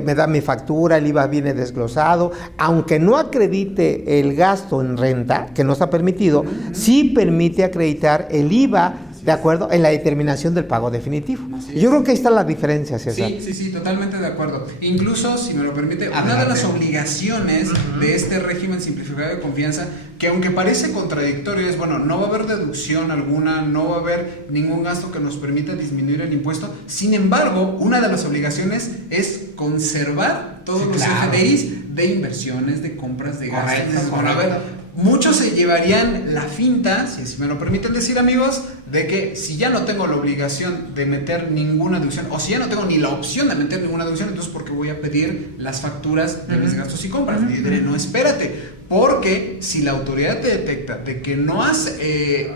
me da mi factura, el IVA viene desglosado. Aunque no acredite el gasto en renta, que no está permitido, sí permite acreditar el IVA, ¿de acuerdo? En la determinación del pago definitivo. Yo creo que ahí está la diferencia, César. Sí, totalmente de acuerdo. Incluso, si me lo permite, una de las obligaciones de este régimen simplificado de confianza, que aunque parece contradictorio, es, bueno, no va a haber deducción alguna, no va a haber ningún gasto que nos permita disminuir el impuesto. Sin embargo, una de las obligaciones es conservar todos los FDIs de inversiones, de compras, de gastos. Bueno, a ver, muchos se llevarían la finta, si me lo permiten decir, amigos, de que si ya no tengo la obligación de meter ninguna deducción, o si ya no tengo ni la opción de meter ninguna deducción, entonces ¿por qué voy a pedir las facturas de mis gastos y compras? Y diré, no, espérate, porque si la autoridad te detecta de que no has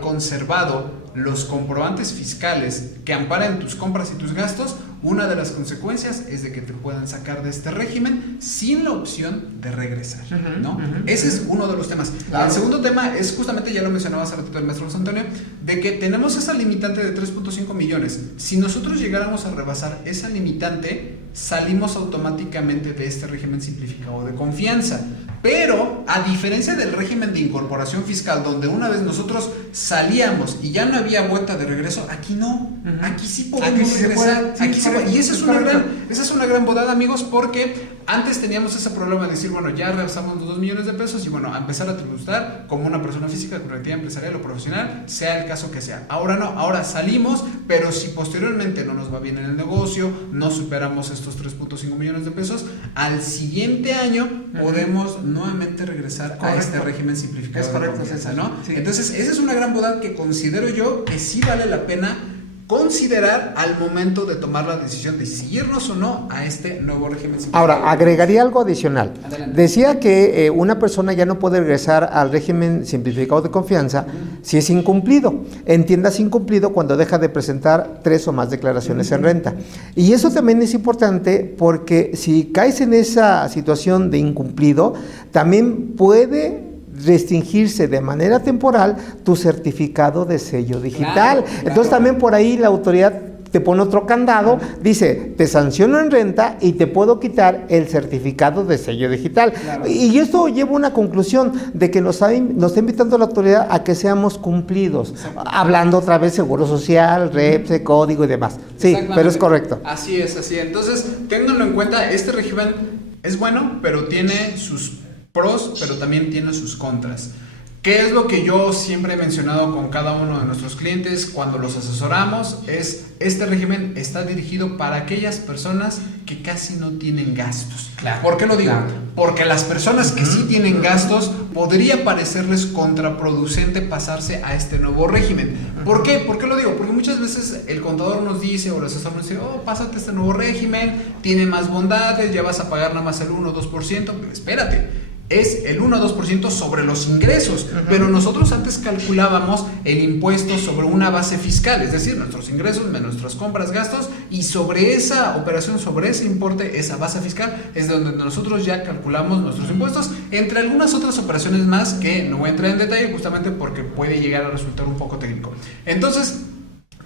conservado los comprobantes fiscales que amparan tus compras y tus gastos, una de las consecuencias es de que te puedan sacar de este régimen sin la opción de regresar, ¿no? Ese es uno de los temas. El segundo tema es justamente, ya lo mencionaba hace ratito el maestro José Antonio, de que tenemos esa limitante de 3.5 millones. Si nosotros llegáramos a rebasar esa limitante, salimos automáticamente de este régimen simplificado de confianza. Pero, a diferencia del régimen de incorporación fiscal, donde una vez nosotros salíamos y ya no había vuelta de regreso, aquí no. Aquí sí podemos regresar. Y esa es una gran bodada, amigos, porque Antes teníamos ese problema de decir, bueno, ya rebasamos los 2 millones de pesos y bueno, a empezar a tributar como una persona física con actividad empresarial o profesional, sea el caso que sea. Ahora no, ahora salimos, pero si posteriormente no nos va bien en el negocio, no superamos estos 3.5 millones de pesos, al siguiente año podemos nuevamente regresar a este régimen simplificado de confianza, ¿no? Sí. Entonces, esa es una gran bondad que considero yo que sí vale la pena considerar al momento de tomar la decisión de seguirnos o no a este nuevo régimen simplificado. Ahora, agregaría algo adicional. Adelante. Decía que una persona ya no puede regresar al régimen simplificado de confianza si es incumplido. Entiendas incumplido cuando deja de presentar 3 o más declaraciones en renta. Y eso también es importante porque si caes en esa situación de incumplido, también puede restringirse de manera temporal tu certificado de sello digital. Claro. Entonces también por ahí la autoridad te pone otro candado, dice, te sanciono en renta y te puedo quitar el certificado de sello digital. Claro. Y esto lleva a una conclusión de que nos está invitando la autoridad a que seamos cumplidos, hablando otra vez Seguro Social, REPSE, código y demás. Sí, pero es correcto. Así es, así es. Entonces, ténganlo en cuenta, este régimen es bueno, pero tiene sus pros, pero también tiene sus contras. ¿Qué es lo que yo siempre he mencionado con cada uno de nuestros clientes cuando los asesoramos? Este régimen está dirigido para aquellas personas que casi no tienen gastos. Claro. ¿Por qué lo digo? Claro. Porque las personas que sí tienen gastos, podría parecerles contraproducente pasarse a este nuevo régimen. ¿Por qué? ¿Por qué lo digo? Porque muchas veces el contador nos dice, o el asesor nos dice, pásate a este nuevo régimen, tiene más bondades, ya vas a pagar nada más el 1 o 2%, pero espérate. Es el 1 o 2% sobre los ingresos, pero nosotros antes calculábamos el impuesto sobre una base fiscal, es decir, nuestros ingresos menos nuestras compras, gastos, y sobre esa operación, sobre ese importe, esa base fiscal, es donde nosotros ya calculamos nuestros impuestos, entre algunas otras operaciones más que no voy a entrar en detalle justamente porque puede llegar a resultar un poco técnico. Entonces,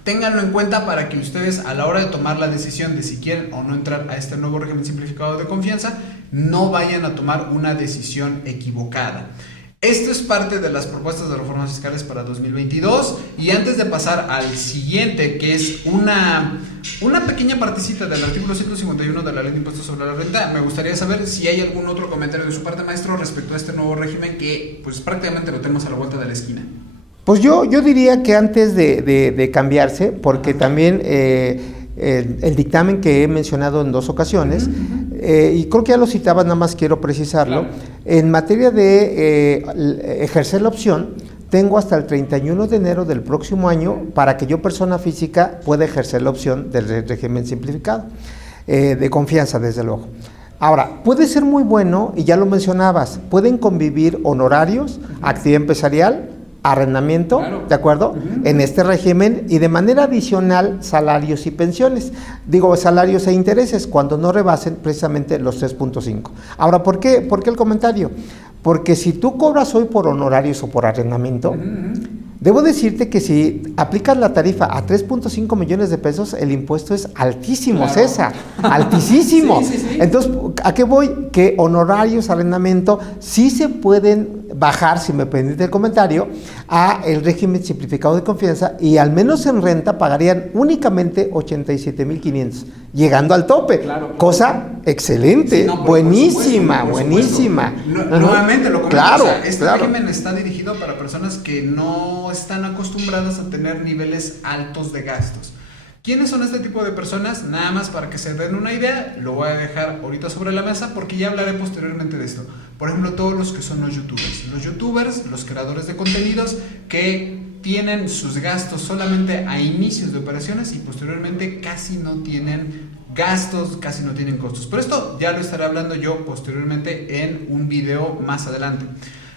ténganlo en cuenta para que ustedes a la hora de tomar la decisión de si quieren o no entrar a este nuevo régimen simplificado de confianza, no vayan a tomar una decisión equivocada. Esto es parte de las propuestas de reformas fiscales para 2022 y antes de pasar al siguiente, que es una pequeña partecita del artículo 151 de la Ley de Impuestos sobre la Renta, me gustaría saber si hay algún otro comentario de su parte, maestro, respecto a este nuevo régimen que pues prácticamente lo tenemos a la vuelta de la esquina. Pues yo diría que antes de cambiarse, porque también el dictamen que he mencionado en 2 ocasiones, y creo que ya lo citaba, nada más quiero precisarlo, claro. En materia de ejercer la opción, tengo hasta el 31 de enero del próximo año para que yo, persona física, pueda ejercer la opción del régimen simplificado, de confianza, desde luego. Ahora, puede ser muy bueno, y ya lo mencionabas, pueden convivir honorarios, actividad empresarial, arrendamiento, claro. ¿De acuerdo? En este régimen y de manera adicional salarios y pensiones. Digo, salarios e intereses cuando no rebasen precisamente los 3.5. Ahora, ¿por qué el comentario? Porque si tú cobras hoy por honorarios o por arrendamiento, debo decirte que si aplicas la tarifa a 3.5 millones de pesos, el impuesto es altísimo, claro. César, altísimo. Sí. Entonces, ¿a qué voy? Que honorarios, arrendamiento, sí se pueden bajar, si me permite el comentario, a el régimen simplificado de confianza y al menos en renta pagarían únicamente 87,500, llegando al tope, claro. Cosa excelente, sí, no, buenísima. Nuevamente lo comento, claro, este régimen está dirigido para personas que no están acostumbradas a tener niveles altos de gastos. ¿Quiénes son este tipo de personas? Nada más para que se den una idea, lo voy a dejar ahorita sobre la mesa porque ya hablaré posteriormente de esto. Por ejemplo, todos los que son los youtubers, los creadores de contenidos que tienen sus gastos solamente a inicios de operaciones y posteriormente casi no tienen gastos, casi no tienen costos. Pero esto ya lo estaré hablando yo posteriormente en un video más adelante.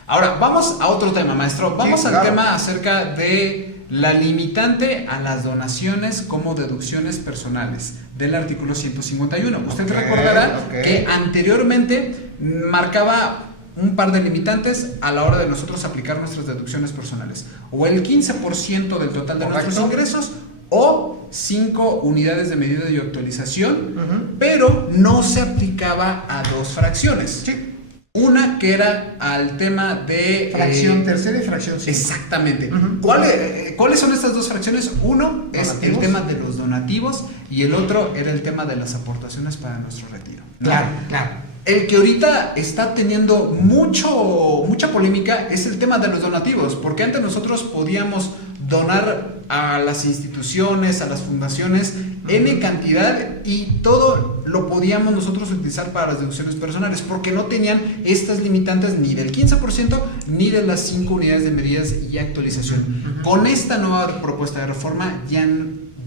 Ahora, vamos a otro tema, maestro. Vamos al tema acerca de la limitante a las donaciones como deducciones personales del artículo 151. Usted recordará que anteriormente marcaba un par de limitantes a la hora de nosotros aplicar nuestras deducciones personales. O el 15% del total de nuestros ingresos o 5 unidades de medida de actualización, pero no se aplicaba a 2 fracciones. Sí. Una que era al tema de... Fracción tercera y fracción 5. Exactamente. ¿Cuáles son estas 2 fracciones? Uno es el tema de los donativos y el otro era el tema de las aportaciones para nuestro retiro. Claro. El que ahorita está teniendo mucha polémica es el tema de los donativos, porque antes nosotros podíamos donar a las instituciones, a las fundaciones, N cantidad, y todo lo podíamos nosotros utilizar para las deducciones personales, porque no tenían estas limitantes ni del 15% ni de las 5 unidades de medidas y actualización. Con esta nueva propuesta de reforma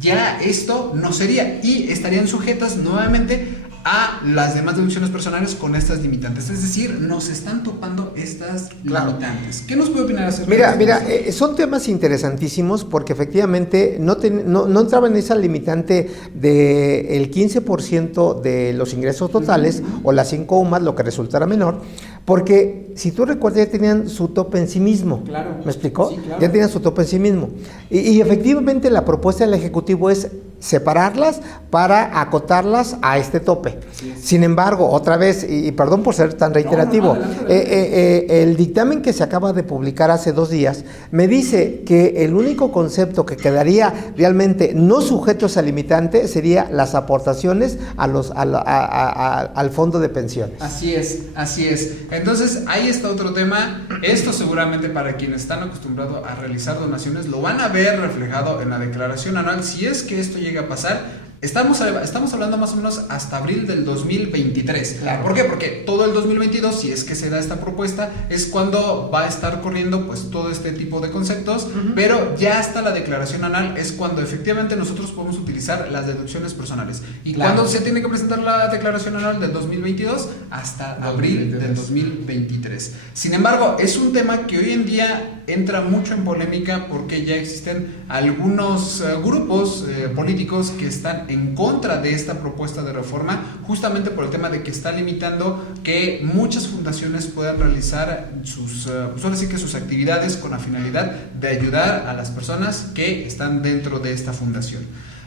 ya esto no sería, y estarían sujetas nuevamente a las demás deducciones personales con estas limitantes. Es decir, nos están topando estas limitantes. ¿Qué nos puede opinar acerca de esto? Mira, son temas interesantísimos porque efectivamente no entraba en esa limitante del 15% de los ingresos totales o las 5 UMAS, lo que resultara menor, porque si tú recuerdas ya tenían su tope en sí mismo. Claro. ¿Me explicó? Sí, claro. Ya tenían su tope en sí mismo. Y efectivamente la propuesta del Ejecutivo es separarlas para acotarlas a este tope. Sin embargo, otra vez, y perdón por ser tan reiterativo, adelante. El dictamen que se acaba de publicar hace 2 días me dice que el único concepto que quedaría realmente no sujeto a esa limitante sería las aportaciones al fondo de pensiones. Así es. Entonces, ahí está otro tema. Esto seguramente para quienes están acostumbrados a realizar donaciones lo van a ver reflejado en la declaración anual, si es que esto llega a pasar. Estamos hablando más o menos hasta abril del 2023. Claro. ¿Por qué? Porque todo el 2022, si es que se da esta propuesta, es cuando va a estar corriendo pues todo este tipo de conceptos, pero ya hasta la declaración anual es cuando efectivamente nosotros podemos utilizar las deducciones personales. ¿Y cuándo se tiene que presentar la declaración anual del 2022? Hasta abril del 2023. Sin embargo, es un tema que hoy en día entra mucho en polémica porque ya existen algunos grupos políticos que están en contra de esta propuesta de reforma, justamente por el tema de que está limitando que muchas fundaciones puedan realizar sus actividades con la finalidad de ayudar a las personas que están dentro de esta fundación.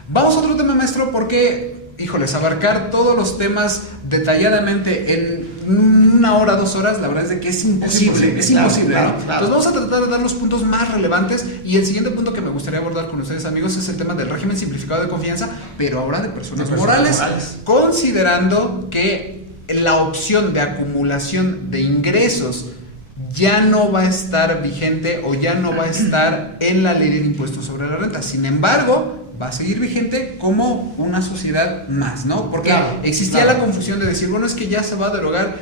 Vamos a otro tema, maestro, porque, híjoles, abarcar todos los temas detalladamente en 1 hora, 2 horas, la verdad es de que es imposible, ¿no? Claro. Entonces vamos a tratar de dar los puntos más relevantes, y el siguiente punto que me gustaría abordar con ustedes, amigos, es el tema del régimen simplificado de confianza, pero ahora de personas morales, considerando que la opción de acumulación de ingresos ya no va a estar vigente o ya no va a estar en la ley del impuesto sobre la renta. Sin embargo, va a seguir vigente como una sociedad más, ¿no? Porque existía la confusión de decir, bueno, es que ya se va a derogar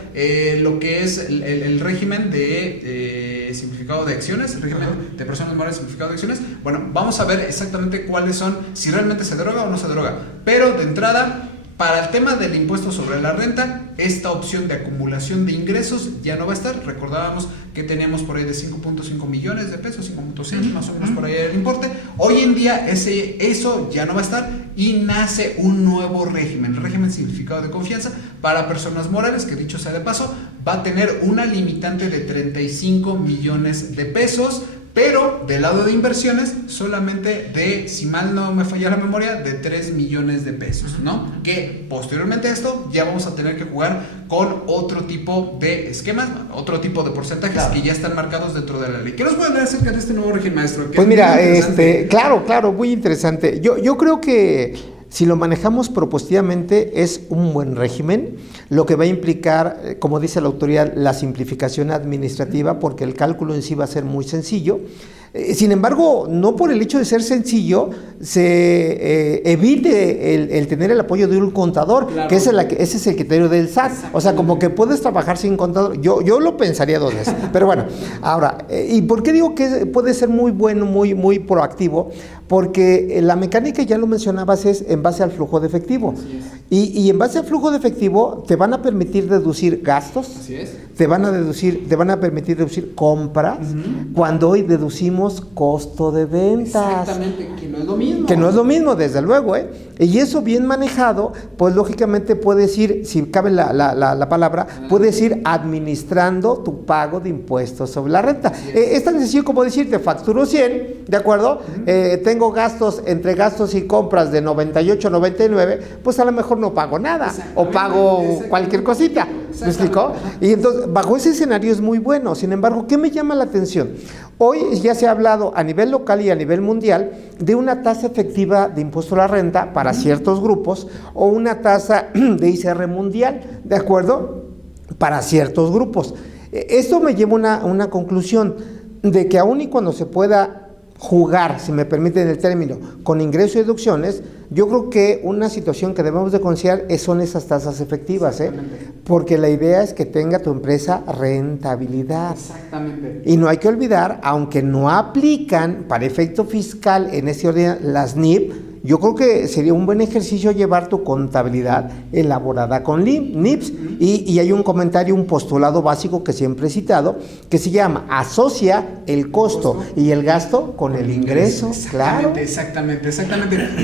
lo que es el régimen de simplificado de acciones, el régimen de personas morales simplificado de acciones. Bueno, vamos a ver exactamente cuáles son, si realmente se deroga o no se deroga. Pero de entrada, para el tema del impuesto sobre la renta, esta opción de acumulación de ingresos ya no va a estar. Recordábamos que teníamos por ahí de 5.5 millones de pesos, 5.6 más o menos por ahí el importe. Hoy en día eso ya no va a estar, y nace un nuevo régimen, el régimen simplificado de confianza para personas morales, que dicho sea de paso, va a tener una limitante de 35 millones de pesos. Pero del lado de inversiones, solamente de, si mal no me falla la memoria, de 3 millones de pesos, ¿no? Que posteriormente a esto ya vamos a tener que jugar con otro tipo de esquemas, otro tipo de porcentajes que ya están marcados dentro de la ley. ¿Qué nos puede hablar acerca de este nuevo régimen, maestro? Pues mira, claro, muy interesante. Yo creo que si lo manejamos propositivamente es un buen régimen, lo que va a implicar, como dice la autoridad, la simplificación administrativa, porque el cálculo en sí va a ser muy sencillo. Sin embargo, no por el hecho de ser sencillo se evite el tener el apoyo de un contador, que ese es el criterio del SAT. O sea, como que puedes trabajar sin contador. Yo lo pensaría 2 veces. Pero bueno, ahora, ¿y por qué digo que puede ser muy bueno, muy proactivo? Porque la mecánica, ya lo mencionabas, es en base al flujo de efectivo. Y en base al flujo de efectivo te van a permitir deducir gastos. Así es. Te van a permitir deducir compras, cuando hoy deducimos costo de ventas. Exactamente, que no es lo mismo. Que no es lo mismo, desde luego, Y eso bien manejado, pues lógicamente puedes ir, si cabe la palabra, puedes ir administrando tu pago de impuestos sobre la renta. Es tan sencillo como decir, te facturo 100, ¿de acuerdo? Tengo gastos, entre gastos y compras de 98, 99, pues a lo mejor no pago nada, o pago cualquier cosita. ¿Me explicó? Y entonces, bajo ese escenario es muy bueno. Sin embargo, ¿qué me llama la atención? Hoy ya se ha hablado a nivel local y a nivel mundial de una tasa efectiva de impuesto a la renta para ciertos grupos, o una tasa de ICR mundial, ¿de acuerdo? para ciertos grupos. Esto me lleva a una conclusión de que aun y cuando se pueda jugar, si me permiten el término, con ingresos y deducciones, yo creo que una situación que debemos de considerar son esas tasas efectivas, porque la idea es que tenga tu empresa rentabilidad. Exactamente. Y no hay que olvidar, aunque no aplican para efecto fiscal en este orden las NIP, yo creo que sería un buen ejercicio llevar tu contabilidad elaborada con NIPS. Y hay un comentario, un postulado básico que siempre he citado, que se llama asocia el costo y el gasto con el ingreso. Claro. Exactamente.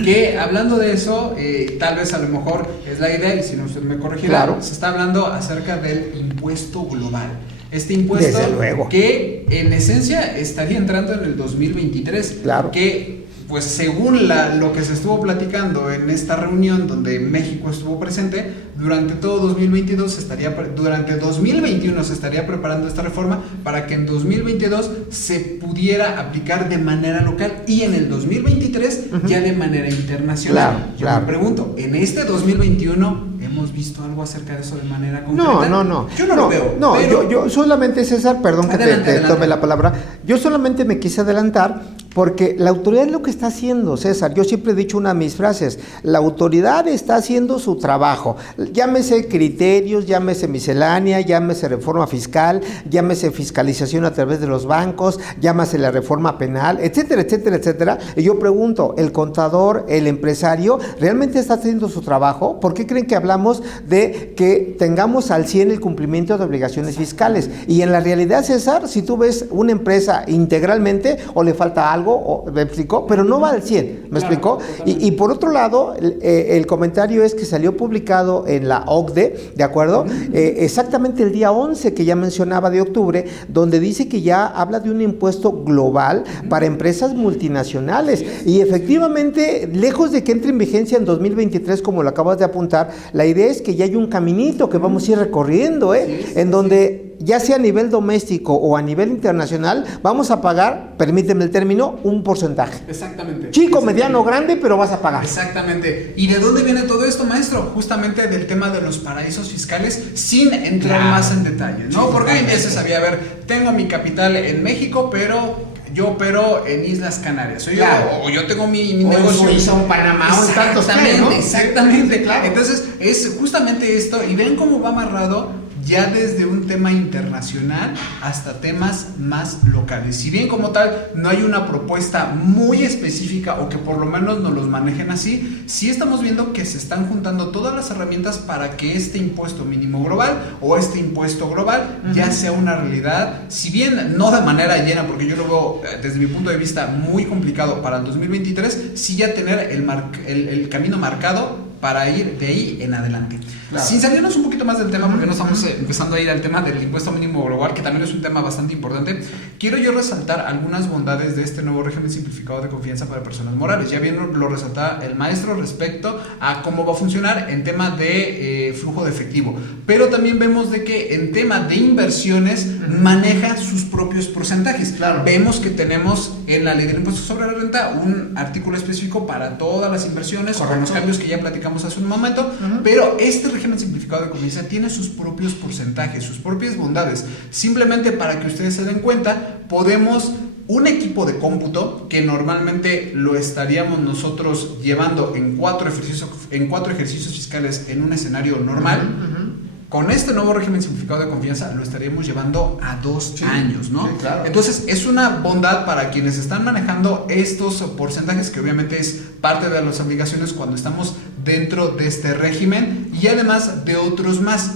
Que hablando de eso, tal vez a lo mejor es la idea, y si no usted me corregirá, se está hablando acerca del impuesto global. Este impuesto, desde luego, que en esencia estaría entrando en el 2023, claro, que pues según lo que se estuvo platicando en esta reunión donde México estuvo presente, durante todo 2022 durante 2021 se estaría preparando esta reforma para que en 2022 se pudiera aplicar de manera local y en el 2023 ya de manera internacional. Yo me pregunto, ¿en este 2021 hemos visto algo acerca de eso de manera concreta? No. Yo no lo veo. No, pero... yo solamente, César, perdón que te tome la palabra, yo solamente me quise adelantar porque la autoridad es lo que está haciendo, César. Yo siempre he dicho una de mis frases, la autoridad está haciendo su trabajo, llámese criterios, llámese miscelánea, llámese reforma fiscal, llámese fiscalización a través de los bancos, llámese la reforma penal, etcétera. Y yo pregunto, ¿el contador, el empresario, realmente está haciendo su trabajo? ¿Por qué creen que hablamos de que tengamos al 100 el cumplimiento de obligaciones fiscales? Y en la realidad, César, si tú ves una empresa integralmente o le falta algo, ¿me explicó? Pero no va al 100, ¿me explicó? Y por otro lado, el comentario es que salió publicado en la OCDE, ¿de acuerdo? Exactamente el día 11 que ya mencionaba de octubre, donde dice que ya habla de un impuesto global para empresas multinacionales. Y efectivamente, lejos de que entre en vigencia en 2023, como lo acabas de apuntar, la idea es que ya hay un caminito que vamos a ir recorriendo, en donde ya sea a nivel doméstico o a nivel internacional, vamos a pagar, permíteme el término, un porcentaje. Exactamente. Chico, mediano, grande, pero vas a pagar. Exactamente. ¿Y de dónde viene todo esto, maestro? Justamente del tema de los paraísos fiscales, sin entrar más en detalles, ¿no? Porque hoy en día se sabía, a ver, tengo mi capital en México, pero yo opero en Islas Canarias. O yo tengo mi negocio en Suiza, en Panamá, o en tantos, ¿no? Exactamente. Sí, claro. Entonces, es justamente esto, y ven cómo va amarrado ya desde un tema internacional hasta temas más locales. Si bien como tal no hay una propuesta muy específica o que por lo menos nos los manejen así, sí estamos viendo que se están juntando todas las herramientas para que este impuesto mínimo global o este impuesto global ya sea una realidad, si bien no de manera llena, porque yo lo veo desde mi punto de vista muy complicado para el 2023, sí ya tener el camino marcado para ir de ahí en adelante. Claro. Sin salirnos un poquito más del tema, porque no estamos empezando a ir al tema del impuesto mínimo global, que también es un tema bastante importante, quiero yo resaltar algunas bondades de este nuevo régimen simplificado de confianza para personas morales. Ya bien lo resaltaba el maestro respecto a cómo va a funcionar en tema de flujo de efectivo, pero también vemos de que en tema de inversiones maneja sus propios porcentajes. Claro. Vemos que tenemos en la ley del impuesto sobre la renta un artículo específico para todas las inversiones, con los cambios que ya platicamos hace un momento, pero este régimen simplificado de confianza tiene sus propios porcentajes, sus propias bondades. Simplemente para que ustedes se den cuenta, podemos un equipo de cómputo que normalmente lo estaríamos nosotros llevando en cuatro ejercicios fiscales en un escenario normal. Con este nuevo régimen simplificado de confianza lo estaríamos llevando a 2 años, ¿no? Sí, claro. Entonces es una bondad para quienes están manejando estos porcentajes, que obviamente es parte de las obligaciones cuando estamos dentro de este régimen, y además de otros más.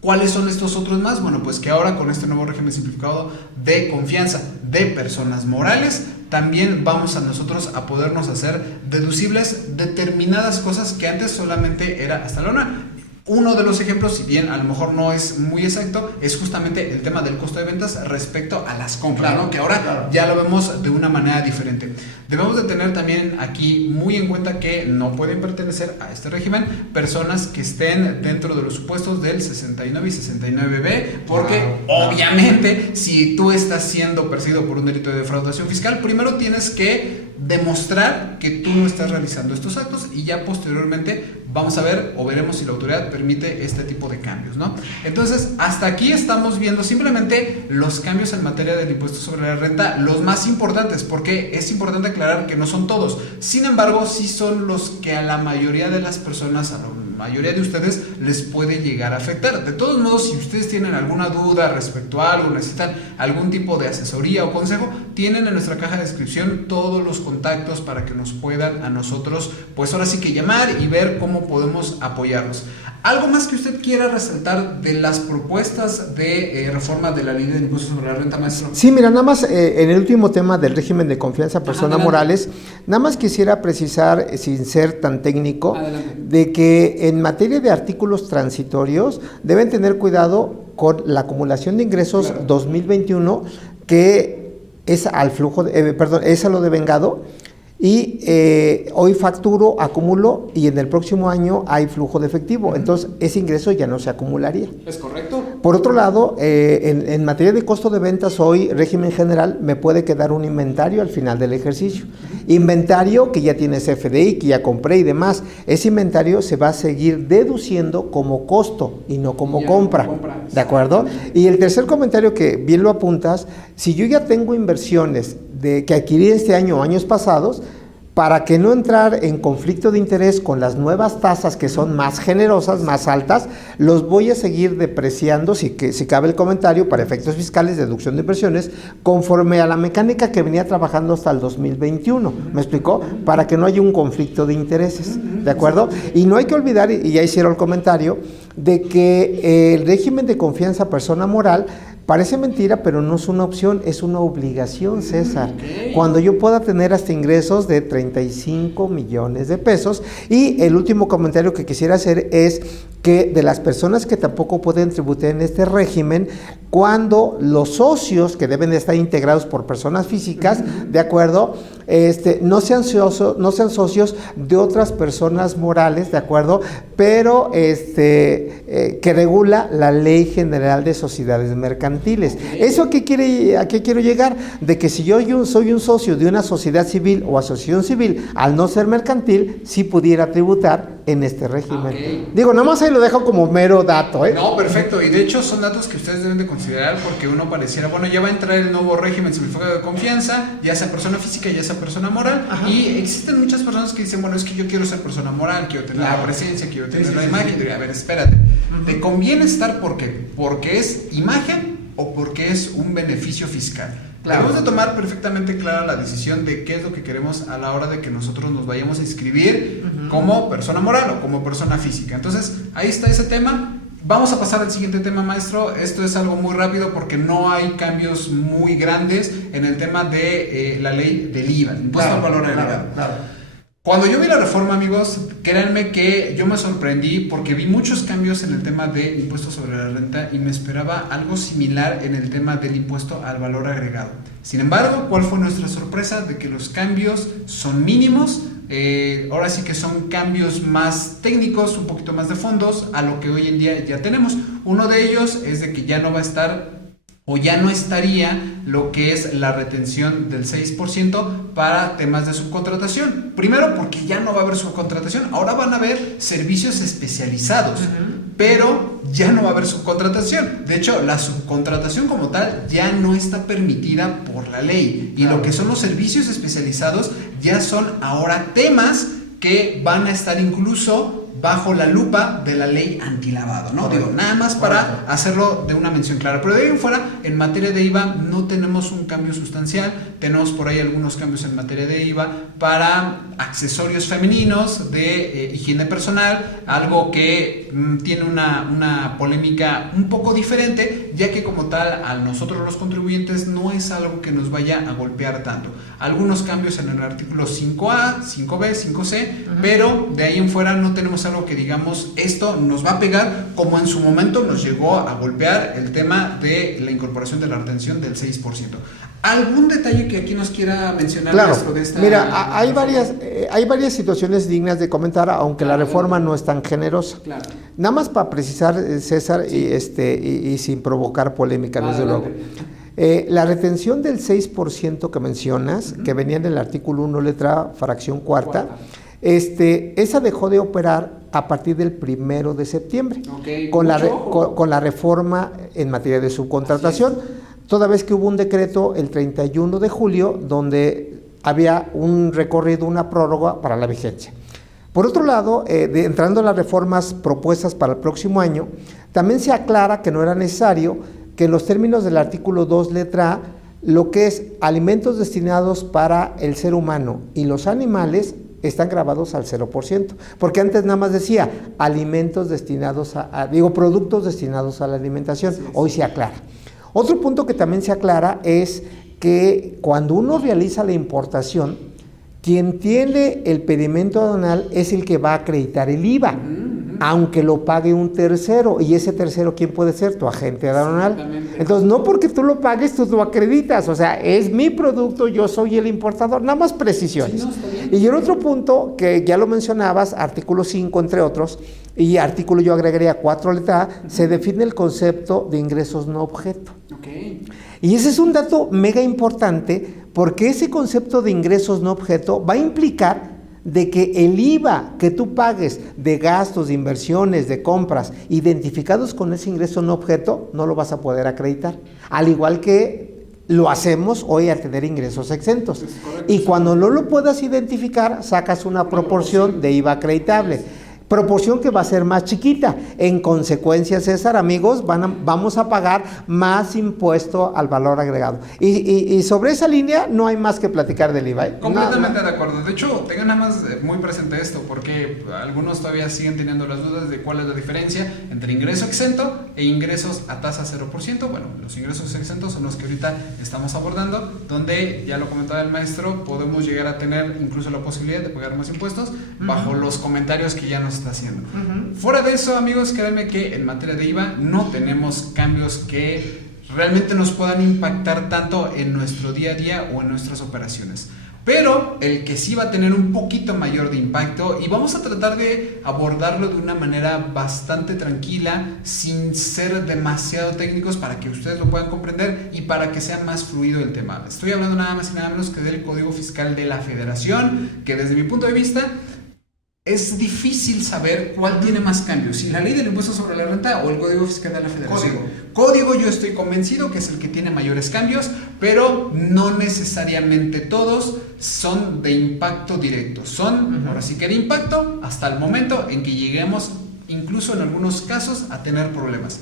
¿Cuáles son estos otros más? Bueno, pues que ahora con este nuevo régimen simplificado de confianza de personas morales, también vamos a nosotros a podernos hacer deducibles determinadas cosas que antes solamente era hasta la una. Uno de los ejemplos, si bien a lo mejor no es muy exacto, es justamente el tema del costo de ventas respecto a las compras, claro, ¿no? Que ahora ya lo vemos de una manera diferente. Debemos de tener también aquí muy en cuenta que no pueden pertenecer a este régimen personas que estén dentro de los supuestos del 69 y 69B, porque obviamente si tú estás siendo perseguido por un delito de defraudación fiscal, primero tienes que demostrar que tú no estás realizando estos actos y ya posteriormente vamos a ver o veremos si la autoridad permite este tipo de cambios, ¿no? Entonces, hasta aquí estamos viendo simplemente los cambios en materia del impuesto sobre la renta, los más importantes, porque es importante aclarar que no son todos. Sin embargo, sí son los que a la mayoría de las personas, a la mayoría de ustedes, les puede llegar a afectar. De todos modos, si ustedes tienen alguna duda respecto a algo, necesitan algún tipo de asesoría o consejo, tienen en nuestra caja de descripción todos los contactos para que nos puedan a nosotros, pues ahora sí que llamar y ver cómo podemos apoyarlos. ¿Algo más que usted quiera resaltar de las propuestas de reforma de la ley de impuestos sobre la renta, maestro? Sí, mira, nada más en el último tema del régimen de confianza personas morales, nada más quisiera precisar, sin ser tan técnico, de que en materia de artículos transitorios deben tener cuidado con la acumulación de ingresos 2021, que es al flujo, es a lo devengado. Y hoy facturo, acumulo y en el próximo año hay flujo de efectivo. Entonces, ese ingreso ya no se acumularía. ¿Es correcto? Por otro lado, en materia de costo de ventas, hoy, régimen general, me puede quedar un inventario al final del ejercicio. Inventario que ya tiene CFDI, que ya compré y demás. Ese inventario se va a seguir deduciendo como costo y no como compra. ¿De acuerdo? Y el tercer comentario que bien lo apuntas, si yo ya tengo inversiones que adquirí este año o años pasados, para que no entrar en conflicto de interés con las nuevas tasas que son más generosas, más altas, los voy a seguir depreciando, si cabe el comentario, para efectos fiscales, deducción de inversiones, conforme a la mecánica que venía trabajando hasta el 2021. ¿Me explicó? Para que no haya un conflicto de intereses, ¿de acuerdo? Y no hay que olvidar, y ya hicieron el comentario, de que el régimen de confianza persona moral parece mentira, pero no es una opción, es una obligación, César. Cuando yo pueda tener hasta ingresos de 35 millones de pesos. Y el último comentario que quisiera hacer es que de las personas que tampoco pueden tributar en este régimen, cuando los socios que deben de estar integrados por personas físicas, ¿de acuerdo? No sean socios de otras personas morales, ¿de acuerdo? Pero que regula la Ley General de Sociedades Mercantiles. ¿Eso a qué quiero llegar? De que si yo soy un socio de una sociedad civil o asociación civil, al no ser mercantil, sí pudiera tributar en este régimen. Digo, nada más ahí lo dejo como mero dato, ¿eh? No, perfecto, y de hecho son datos que ustedes deben de considerar, porque uno pareciera, bueno, ya va a entrar el nuevo régimen sobre el fuego de confianza, ya sea persona física, ya sea persona moral. Ajá. Y existen muchas personas que dicen, bueno, es que yo quiero ser persona moral, quiero tener la presencia, quiero tener la imagen. A ver, espérate, ¿te conviene estar por qué? ¿Porque es imagen o porque es un beneficio fiscal? Debemos de tomar perfectamente clara la decisión de qué es lo que queremos a la hora de que nosotros nos vayamos a inscribir como persona moral o como persona física. Entonces, ahí está ese tema. Vamos a pasar al siguiente tema, maestro. Esto es algo muy rápido porque no hay cambios muy grandes en el tema de la ley del IVA, impuesto al valor agregado. Cuando yo vi la reforma, amigos, créanme que yo me sorprendí porque vi muchos cambios en el tema de impuesto sobre la renta y me esperaba algo similar en el tema del impuesto al valor agregado. Sin embargo, ¿cuál fue nuestra sorpresa? De que los cambios son mínimos. Ahora sí que son cambios más técnicos, un poquito más de fondos a lo que hoy en día ya tenemos. Uno de ellos es de que ya no va a estar o ya no estaría lo que es la retención del 6% para temas de subcontratación. Primero porque ya no va a haber subcontratación, ahora van a haber servicios especializados, pero ya no va a haber subcontratación. De hecho, la subcontratación como tal ya no está permitida por la ley, y lo que son los servicios especializados ya son ahora temas que van a estar incluso bajo la lupa de la ley antilavado, ¿no? Digo, nada más para hacerlo de una mención clara. Pero de ahí en fuera, en materia de IVA, no tenemos un cambio sustancial. Tenemos por ahí algunos cambios en materia de IVA para accesorios femeninos de higiene personal, algo que tiene una polémica un poco diferente, ya que como tal, a nosotros los contribuyentes no es algo que nos vaya a golpear tanto. Algunos cambios en el artículo 5A, 5B, 5C, pero de ahí en fuera no tenemos algo que digamos, esto nos va a pegar, como en su momento nos llegó a golpear el tema de la incorporación de la retención del 6%. ¿Algún detalle que aquí nos quiera mencionar? Claro, de esta mira, hay varias situaciones dignas de comentar, aunque la reforma no es tan generosa. Claro. Nada más para precisar, César, y sin provocar polémica, desde luego. La retención del 6% que mencionas, que venía en el artículo 1, letra fracción cuarta, esa dejó de operar a partir del 1 de septiembre, con la reforma en materia de subcontratación, toda vez que hubo un decreto el 31 de julio donde había un recorrido, una prórroga para la vigencia. Por otro lado, entrando a las reformas propuestas para el próximo año, también se aclara que no era necesario que en los términos del artículo 2, letra A, lo que es alimentos destinados para el ser humano y los animales están grabados al 0%, porque antes nada más decía alimentos destinados productos destinados a la alimentación, hoy se aclara. Otro punto que también se aclara es que cuando uno realiza la importación, quien tiene el pedimento aduanal es el que va a acreditar el IVA, aunque lo pague un tercero, y ese tercero, ¿quién puede ser? Tu agente aduanal. Entonces, no porque tú lo pagues, tú lo acreditas, o sea, es mi producto, yo soy el importador, nada más precisiones. Sí, no, y el otro punto, que ya lo mencionabas, artículo 5, entre otros, y artículo yo agregaría 4, letra A, se define el concepto de ingresos no objeto. Y ese es un dato mega importante, porque ese concepto de ingresos no objeto va a implicar de que el IVA que tú pagues de gastos, de inversiones, de compras, identificados con ese ingreso no objeto, no lo vas a poder acreditar. Al igual que lo hacemos hoy al tener ingresos exentos. Y cuando no lo puedas identificar, sacas una proporción de IVA acreditable. Proporción que va a ser más chiquita. En consecuencia, César, amigos, vamos a pagar más impuesto al valor agregado. Y sobre esa línea no hay más que platicar del IVA. Completamente de acuerdo. De hecho, tengan nada más muy presente esto, porque algunos todavía siguen teniendo las dudas de cuál es la diferencia entre ingreso exento e ingresos a tasa 0%. Bueno, los ingresos exentos son los que ahorita estamos abordando, donde, ya lo comentaba el maestro, podemos llegar a tener incluso la posibilidad de pagar más impuestos bajo los comentarios que ya nos está haciendo. Fuera de eso, amigos, créanme que en materia de IVA no tenemos cambios que realmente nos puedan impactar tanto en nuestro día a día o en nuestras operaciones. Pero el que sí va a tener un poquito mayor de impacto, y vamos a tratar de abordarlo de una manera bastante tranquila, sin ser demasiado técnicos, para que ustedes lo puedan comprender y para que sea más fluido el tema. Estoy hablando nada más y nada menos que del Código Fiscal de la Federación, que desde mi punto de vista es difícil saber cuál tiene más cambios, si la ley del impuesto sobre la renta o el Código Fiscal de la Federación. Código yo estoy convencido que es el que tiene mayores cambios, pero no necesariamente todos son de impacto directo. Son, ahora sí que de impacto hasta el momento en que lleguemos, incluso en algunos casos, a tener problemas.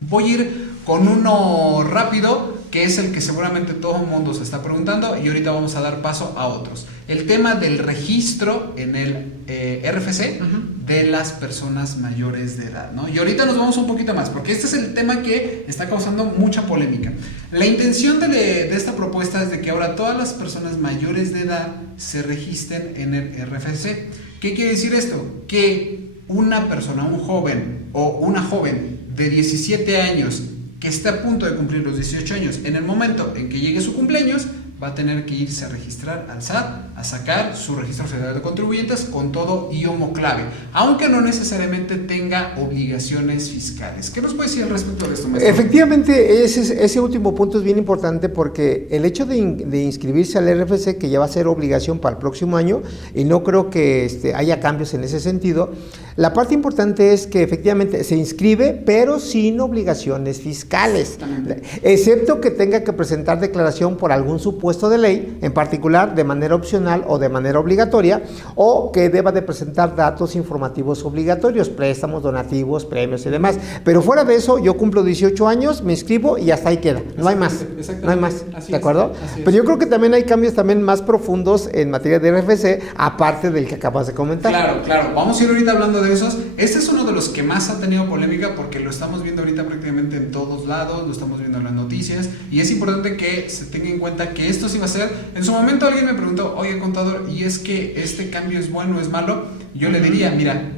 Voy a ir con uno rápido, que es el que seguramente todo el mundo se está preguntando, y ahorita vamos a dar paso a otros. El tema del registro en el RFC de las personas mayores de edad, ¿no? Y ahorita nos vamos un poquito más, porque este es el tema que está causando mucha polémica. La intención de esta propuesta es de que ahora todas las personas mayores de edad se registren en el RFC. ¿Qué quiere decir esto? Que una persona, un joven o una joven de 17 años que esté a punto de cumplir los 18 años, en el momento en que llegue su cumpleaños, va a tener que irse a registrar al SAT, a sacar su registro federal de contribuyentes con todo y homoclave, aunque no necesariamente tenga obligaciones fiscales. ¿Qué nos puede decir al respecto de esto, maestro? Efectivamente, ese último punto es bien importante, porque el hecho de inscribirse al RFC, que ya va a ser obligación para el próximo año, y no creo que haya cambios en ese sentido, la parte importante es que efectivamente se inscribe, pero sin obligaciones fiscales, excepto que tenga que presentar declaración por algún supuesto de ley, en particular de manera opcional o de manera obligatoria, o que deba de presentar datos informativos obligatorios, préstamos, donativos, premios y demás. Pero fuera de eso, yo cumplo 18 años, me inscribo y hasta ahí queda, no hay más, no hay más, ¿de acuerdo? Pero yo creo que también hay cambios también más profundos en materia de RFC, aparte del que acabas de comentar. Claro, vamos a ir ahorita hablando de esos. Este es uno de los que más ha tenido polémica, porque lo estamos viendo ahorita prácticamente en todos lados, lo estamos viendo en las noticias, y es importante que se tenga en cuenta que esto sí va a ser. En su momento alguien me preguntó, oye, contador, ¿y es que este cambio es bueno o es malo? Yo le diría, mira,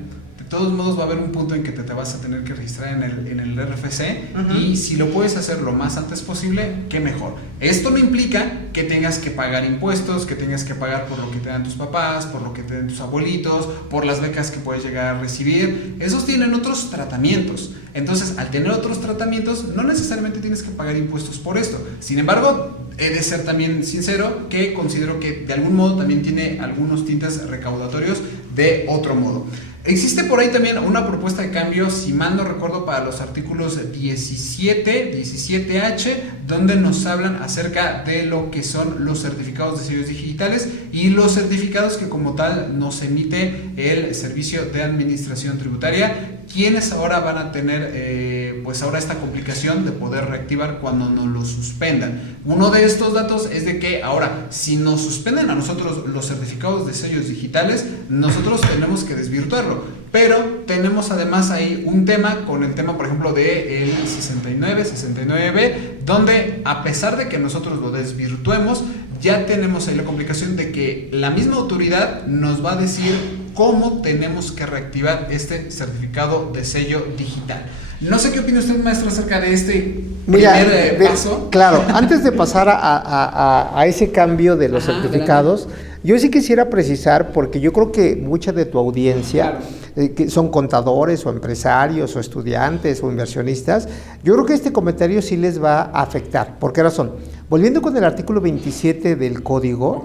De todos modos va a haber un punto en que te vas a tener que registrar en el RFC, y si lo puedes hacer lo más antes posible, qué mejor. Esto no implica que tengas que pagar impuestos, que tengas que pagar por lo que te dan tus papás, por lo que te dan tus abuelitos, por las becas que puedes llegar a recibir. Esos tienen otros tratamientos. Entonces, al tener otros tratamientos, no necesariamente tienes que pagar impuestos por esto. Sin embargo, he de ser también sincero que considero que de algún modo también tiene algunos tintes recaudatorios de otro modo. Existe por ahí también una propuesta de cambio, si mal no recuerdo, para los artículos 17H, donde nos hablan acerca de lo que son los certificados de sellos digitales y los certificados que como tal nos emite el Servicio de Administración Tributaria, quienes ahora van a tener pues ahora esta complicación de poder reactivar cuando nos lo suspendan. Uno de estos datos es de que ahora, si nos suspenden a nosotros los certificados de sellos digitales, nosotros tenemos que desvirtuarlo. Pero tenemos además ahí un tema con el tema, por ejemplo, de el 69B, donde a pesar de que nosotros lo desvirtuemos, ya tenemos ahí la complicación de que la misma autoridad nos va a decir cómo tenemos que reactivar este certificado de sello digital. No sé qué opina usted, maestro, acerca de este primer paso. Claro, antes de pasar a ese cambio de los certificados, yo sí quisiera precisar, porque yo creo que mucha de tu audiencia, que son contadores o empresarios o estudiantes o inversionistas, yo creo que este comentario sí les va a afectar. ¿Por qué razón? Volviendo con el artículo 27 del código,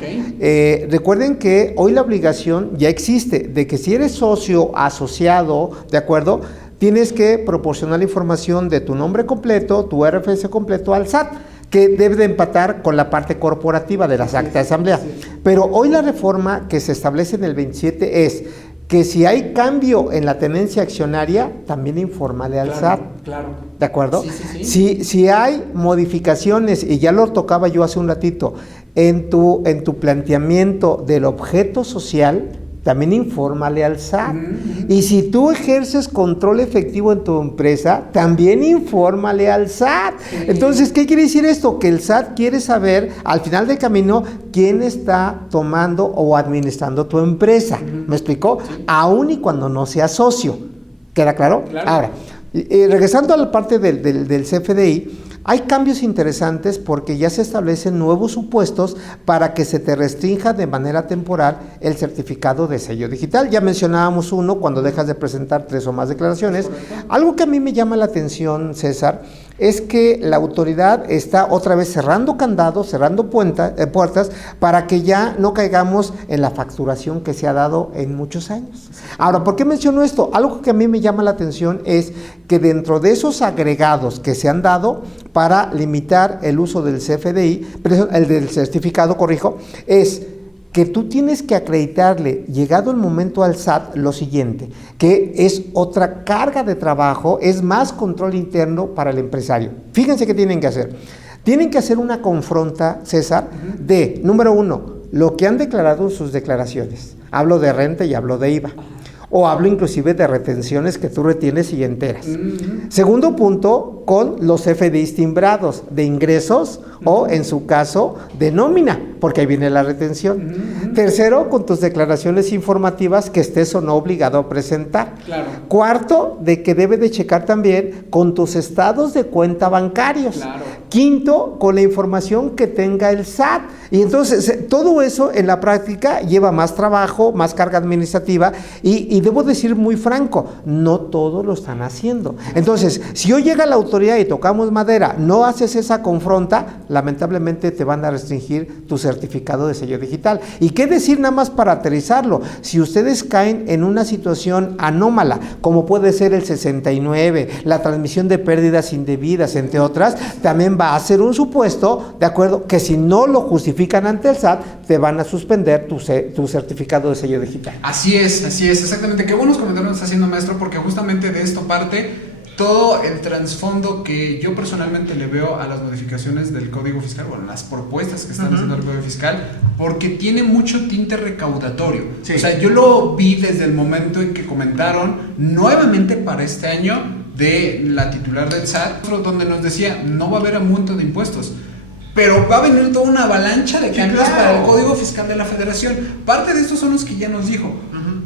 recuerden que hoy la obligación ya existe de que si eres socio asociado, ¿de acuerdo?, tienes que proporcionar la información de tu nombre completo, tu RFC completo al SAT, que debe de empatar con la parte corporativa de las actas de asamblea. Pero hoy la reforma que se establece en el 27 es que si hay cambio en la tenencia accionaria, también infórmale al SAT. Claro. ¿De acuerdo? Si hay modificaciones, y ya lo tocaba yo hace un ratito, en tu planteamiento del objeto social, también infórmale al SAT. Y si tú ejerces control efectivo en tu empresa, también infórmale al SAT. Entonces, ¿qué quiere decir esto? Que el SAT quiere saber, al final del camino, quién está tomando o administrando tu empresa. ¿Me explicó? Aún y cuando no sea socio. ¿Queda claro? Ahora, regresando a la parte del CFDI, hay cambios interesantes porque ya se establecen nuevos supuestos para que se te restrinja de manera temporal el certificado de sello digital. Ya mencionábamos uno, cuando dejas de presentar 3 o más declaraciones. Algo que a mí me llama la atención, César, es que la autoridad está otra vez cerrando candados, cerrando puertas, para que ya no caigamos en la facturación que se ha dado en muchos años. Ahora, ¿por qué menciono esto? Algo que a mí me llama la atención es que dentro de esos agregados que se han dado para limitar el uso del CFDI, el del certificado, es que tú tienes que acreditarle, llegado el momento al SAT, lo siguiente, que es otra carga de trabajo, es más control interno para el empresario. Fíjense qué tienen que hacer. Tienen que hacer una confronta, César, de, número 1, lo que han declarado en sus declaraciones. Hablo de renta y hablo de IVA. O hablo inclusive de retenciones que tú retienes y enteras. Segundo punto, con los CFDIs timbrados de ingresos o, en su caso, de nómina, porque ahí viene la retención. Tercero, con tus declaraciones informativas que estés o no obligado a presentar. Cuarto, de que debe de checar también con tus estados de cuenta bancarios. Quinto, con la información que tenga el SAT. Y entonces, todo eso en la práctica lleva más trabajo, más carga administrativa y debo decir muy franco, no todos lo están haciendo. Entonces, si hoy llega la autoridad y tocamos madera, no haces esa confronta, lamentablemente te van a restringir tu certificado de sello digital. ¿Y qué decir nada más para aterrizarlo? Si ustedes caen en una situación anómala, como puede ser el 69, la transmisión de pérdidas indebidas, entre otras, también va a ser un supuesto, de acuerdo, que si no lo justifican ante el SAT, te van a suspender tu certificado de sello digital. Así es, exactamente. Qué buenos comentarios está haciendo, maestro, porque justamente de esto parte todo el trasfondo que yo personalmente le veo a las modificaciones del Código Fiscal, bueno, las propuestas que están haciendo el Código Fiscal, porque tiene mucho tinte recaudatorio. O sea, yo lo vi desde el momento en que comentaron nuevamente para este año de la titular del SAT, donde nos decía, no va a haber aumento de impuestos, pero va a venir toda una avalancha de cambios para el Código Fiscal de la Federación. Parte de estos son los que ya nos dijo.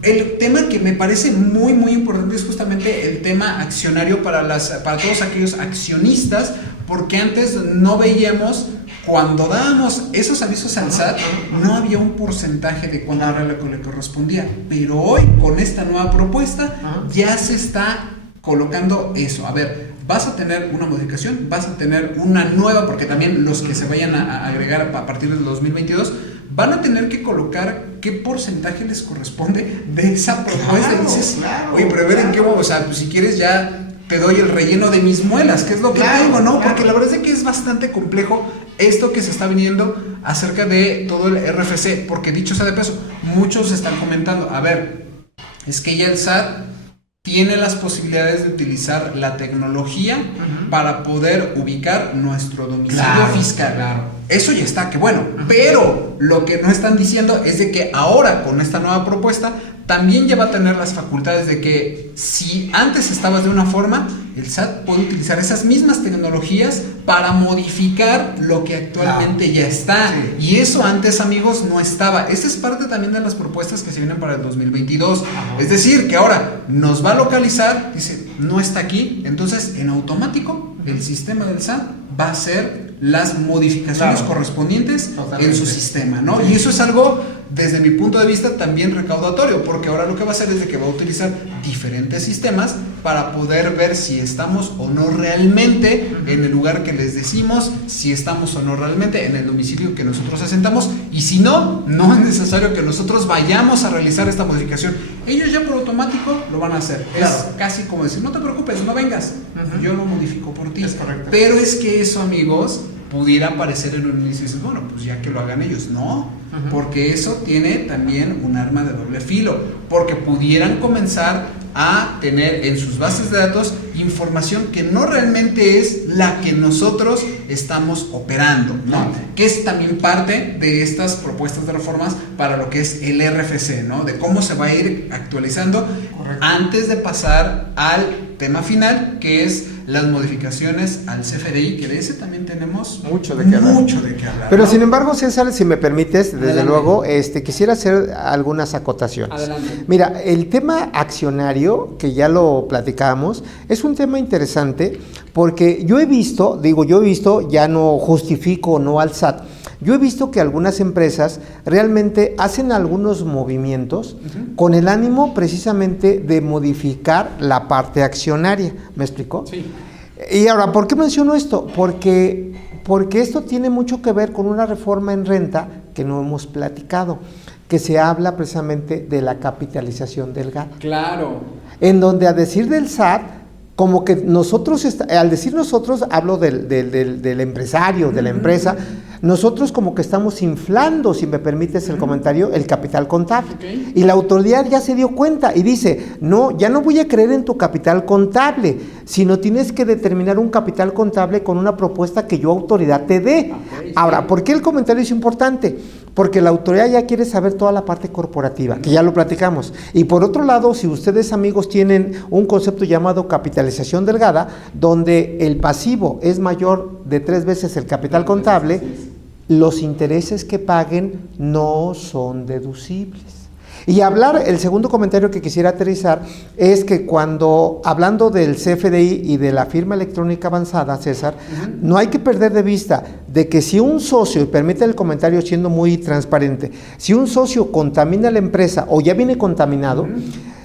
el tema que me parece muy muy importante es justamente el tema accionario para todos aquellos accionistas, porque antes no veíamos, cuando dábamos esos avisos al SAT, no había un porcentaje de cuánto era lo que le correspondía, pero hoy con esta nueva propuesta ya se está colocando eso. A ver, vas a tener una modificación, vas a tener una nueva, porque también los que se vayan a agregar a partir del 2022 van a tener que colocar qué porcentaje les corresponde de esa propuesta. Y dices, oye, pero a ver en qué, o sea, pues si quieres ya te doy el relleno de mis muelas, que es lo que tengo, ¿no? Porque la verdad es que es bastante complejo esto que se está viniendo acerca de todo el RFC, porque dicho sea de paso, muchos están comentando, a ver, es que ya el SAT tiene las posibilidades de utilizar la tecnología para poder ubicar nuestro domicilio fiscal. Eso ya está, que bueno, pero lo que no están diciendo es de que ahora con esta nueva propuesta también ya va a tener las facultades de que si antes estabas de una forma, el SAT puede utilizar esas mismas tecnologías para modificar lo que actualmente ya está. Y eso antes, amigos, no estaba. Esta es parte también de las propuestas que se vienen para el 2022. Es decir, que ahora nos va a localizar, dice, no está aquí, entonces en automático el sistema del SAT va a hacer las modificaciones correspondientes en su sistema, ¿no? Y eso es algo, desde mi punto de vista, también recaudatorio, porque ahora lo que va a hacer es de que va a utilizar diferentes sistemas para poder ver si estamos o no realmente en el lugar que les decimos, si estamos o no realmente en el domicilio que nosotros asentamos, y si no, no es necesario que nosotros vayamos a realizar esta modificación. Ellos ya por automático lo van a hacer. Es casi como decir, no te preocupes, no vengas, yo lo modifico por ti. Es correcto. Pero es que eso, amigos, pudiera parecer en un inicio y dices, bueno, pues ya que lo hagan ellos. No, porque eso tiene también un arma de doble filo, porque pudieran comenzar a tener en sus bases de datos información que no realmente es la que nosotros estamos operando, ¿no? Que es también parte de estas propuestas de reformas para lo que es el RFC, ¿no? De cómo se va a ir actualizando antes de pasar al tema final, que es las modificaciones al CFDI, que de ese también tenemos mucho de qué hablar. Pero ¿no? sin embargo, César, si me permites, desde luego, quisiera hacer algunas acotaciones. Adelante. Mira, el tema accionario, que ya lo platicamos, es un tema interesante porque yo he visto, ya no justifico no al SAT, yo he visto que algunas empresas realmente hacen algunos movimientos con el ánimo precisamente de modificar la parte accionaria. ¿Me explicó? Sí. Y ahora, ¿por qué menciono esto? Porque esto tiene mucho que ver con una reforma en renta que no hemos platicado, que se habla precisamente de la capitalización delgada. Claro. En donde, a decir del SAT, como que nosotros, al decir nosotros, hablo del empresario, de la empresa, nosotros como que estamos inflando, si me permites el comentario, el capital contable. Okay. Y la autoridad ya se dio cuenta y dice, no, ya no voy a creer en tu capital contable, sino tienes que determinar un capital contable con una propuesta que yo, autoridad, te dé. Okay, ahora, sí. ¿Por qué el comentario es importante? Porque la autoridad ya quiere saber toda la parte corporativa, que ya lo platicamos. Y por otro lado, si ustedes, amigos, tienen un concepto llamado capitalización delgada, donde el pasivo es mayor de 3 veces el capital contable, los intereses que paguen no son deducibles. Y el segundo comentario que quisiera aterrizar es que cuando, hablando del CFDI y de la firma electrónica avanzada, César, no hay que perder de vista de que si un socio, y permite el comentario siendo muy transparente, si un socio contamina la empresa o ya viene contaminado,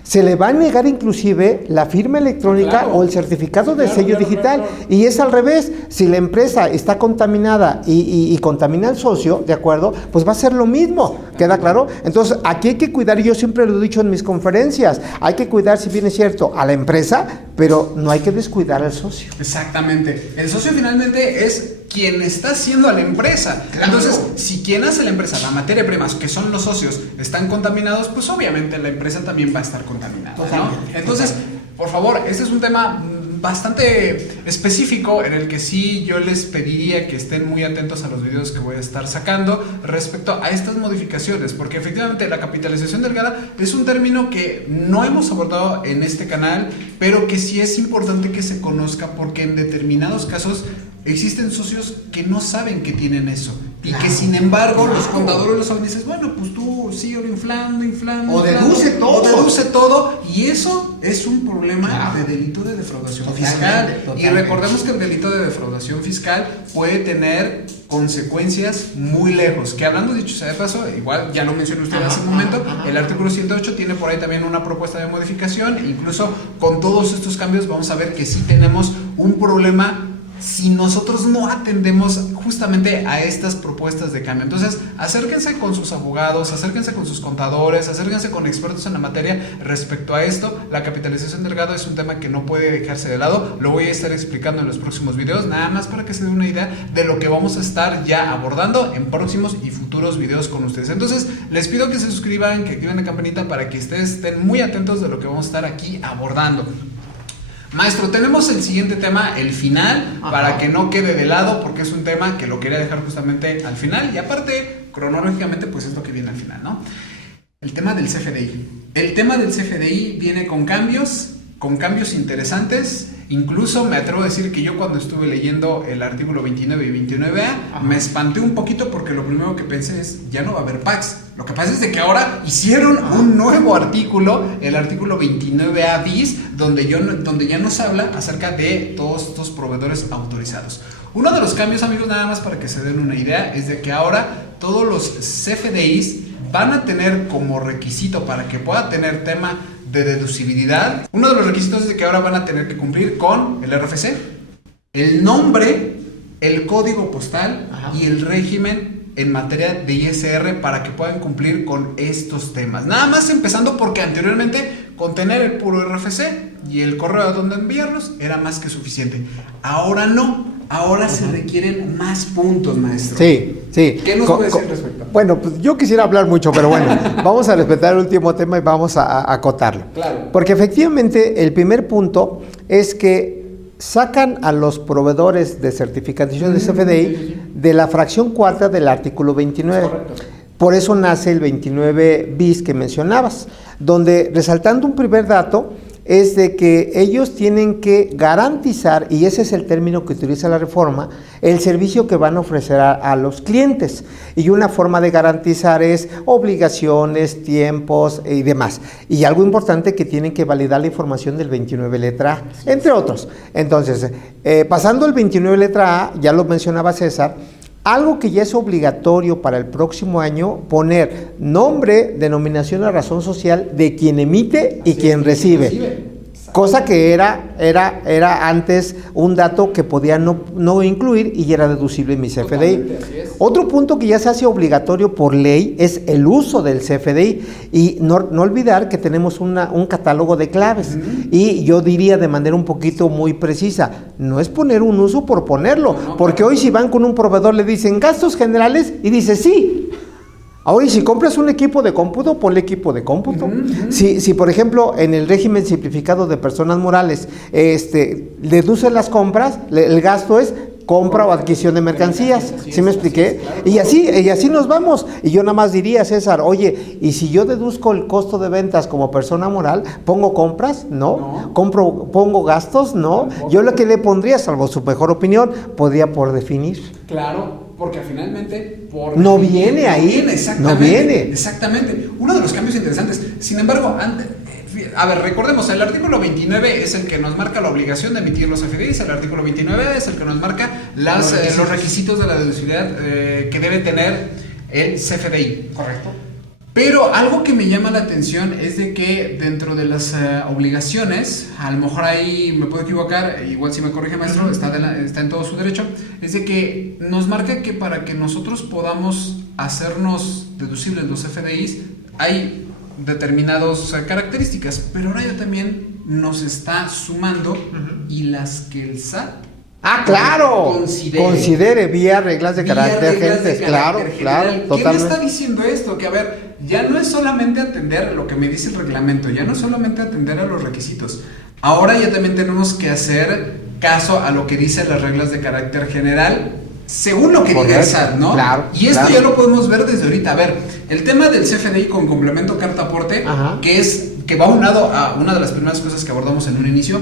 se le va a negar inclusive la firma electrónica o el certificado de sello digital. Y es al revés, si la empresa está contaminada y contamina al socio, ¿de acuerdo? Pues va a ser lo mismo, ¿queda claro? Entonces, aquí hay que cuidar, y yo siempre lo he dicho en mis conferencias, hay que cuidar, si bien es cierto, a la empresa, pero no hay que descuidar al socio. Exactamente. El socio finalmente es quien está haciendo a la empresa. Claro. Entonces, si quien hace la empresa, la materia prima, que son los socios, están contaminados, pues obviamente la empresa también va a estar contaminada, ¿no? Entonces, por favor, este es un tema bastante específico en el que sí yo les pediría que estén muy atentos a los videos que voy a estar sacando respecto a estas modificaciones, porque efectivamente la capitalización delgada es un término que no hemos abordado en este canal, pero que sí es importante que se conozca, porque en determinados casos existen socios que no saben que tienen eso y que sin embargo los contadores lo saben y dices, bueno, pues tú síguelo inflando o deduce todo, yo usé todo, y eso es un problema de delito de defraudación fiscal. Y recordemos que el delito de defraudación fiscal puede tener consecuencias muy lejos, que hablando dicho sea de paso, igual ya lo mencionó usted hace un momento, el artículo 108 tiene por ahí también una propuesta de modificación, incluso con todos estos cambios vamos a ver que sí tenemos un problema si nosotros no atendemos justamente a estas propuestas de cambio. Entonces, acérquense con sus abogados, acérquense con sus contadores, acérquense con expertos en la materia respecto a esto. La capitalización del gado es un tema que no puede dejarse de lado, lo voy a estar explicando en los próximos videos, nada más para que se den una idea de lo que vamos a estar ya abordando en próximos y futuros videos con ustedes. Entonces, les pido que se suscriban, que activen la campanita para que ustedes estén muy atentos de lo que vamos a estar aquí abordando. Maestro, tenemos el siguiente tema, el final, para que no quede de lado, porque es un tema que lo quería dejar justamente al final, y aparte, cronológicamente, pues es lo que viene al final, ¿no? El tema del CFDI. El tema del CFDI viene con cambios interesantes. Incluso me atrevo a decir que yo cuando estuve leyendo el artículo 29 y 29A, me espanté un poquito porque lo primero que pensé es, ya no va a haber PACs. Lo que pasa es de que ahora hicieron un nuevo artículo, el artículo 29A bis, donde ya nos habla acerca de todos estos proveedores autorizados. Uno de los cambios, amigos, nada más para que se den una idea, es de que ahora todos los CFDIs van a tener como requisito para que pueda tener tema de deducibilidad. Uno de los requisitos es de que ahora van a tener que cumplir con el RFC, el nombre, el código postal y el régimen en materia de ISR para que puedan cumplir con estos temas. Nada más empezando porque anteriormente con tener el puro RFC y el correo a donde enviarlos era más que suficiente. Ahora no. Ahora se requieren más puntos, maestro. Sí. ¿Qué nos puede decir al respecto? Bueno, pues yo quisiera hablar mucho, pero bueno, vamos a respetar el último tema y vamos a acotarlo. Claro. Porque efectivamente el primer punto es que sacan a los proveedores de certificación de CFDI de la fracción cuarta del artículo 29. Correcto. Por eso nace el 29 bis que mencionabas, donde resaltando un primer dato, es de que ellos tienen que garantizar, y ese es el término que utiliza la reforma, el servicio que van a ofrecer a los clientes. Y una forma de garantizar es obligaciones, tiempos y demás. Y algo importante, que tienen que validar la información del 29 letra A, entre otros. Entonces, pasando el 29 letra A, ya lo mencionaba César, algo que ya es obligatorio para el próximo año, poner nombre, denominación a razón social de quien emite y quien recibe. Cosa que era antes un dato que podía no incluir y era deducible en mi CFDI. Otro punto que ya se hace obligatorio por ley es el uso del CFDI. Y no olvidar que tenemos un catálogo de claves. Y yo diría de manera un poquito muy precisa, no es poner un uso por ponerlo. Porque hoy si van con un proveedor le dicen gastos generales y dice sí. Ahora, y si compras un equipo de cómputo, ponle equipo de cómputo. Si por ejemplo, en el régimen simplificado de personas morales, deduce las compras, el gasto es compra o adquisición de mercancías. ¿Sí me expliqué? Y así nos vamos. Y yo nada más diría, César, oye, ¿y si yo deduzco el costo de ventas como persona moral, pongo compras? No. ¿Pongo gastos? No. Yo lo que le pondría, salvo su mejor opinión, podría por definir. Claro. Porque finalmente no viene ahí. Exactamente, no viene. Exactamente. Uno de los cambios interesantes. Sin embargo, a ver, recordemos, el artículo 29 es el que nos marca la obligación de emitir los CFDIs, el artículo 29 es el que nos marca los requisitos de la deducibilidad que debe tener el CFDI. Correcto. Pero algo que me llama la atención es de que dentro de las obligaciones, a lo mejor ahí me puedo equivocar, igual si me corrige maestro, está en todo su derecho, es de que nos marca que para que nosotros podamos hacernos deducibles los FDIs, hay determinadas características, pero ahora ya también nos está sumando y las que el SAT claro, considere vía reglas de carácter general. Claro, totalmente. ¿Qué me está diciendo esto? Que a ver, ya no es solamente atender lo que me dice el reglamento, ya no es solamente atender a los requisitos. Ahora ya también tenemos que hacer caso a lo que dicen las reglas de carácter general, según lo que diga el SAT, ¿no? Claro, y esto ya lo podemos ver desde ahorita. A ver, el tema del CFDI con complemento carta aporte, que va unado a una de las primeras cosas que abordamos en un inicio,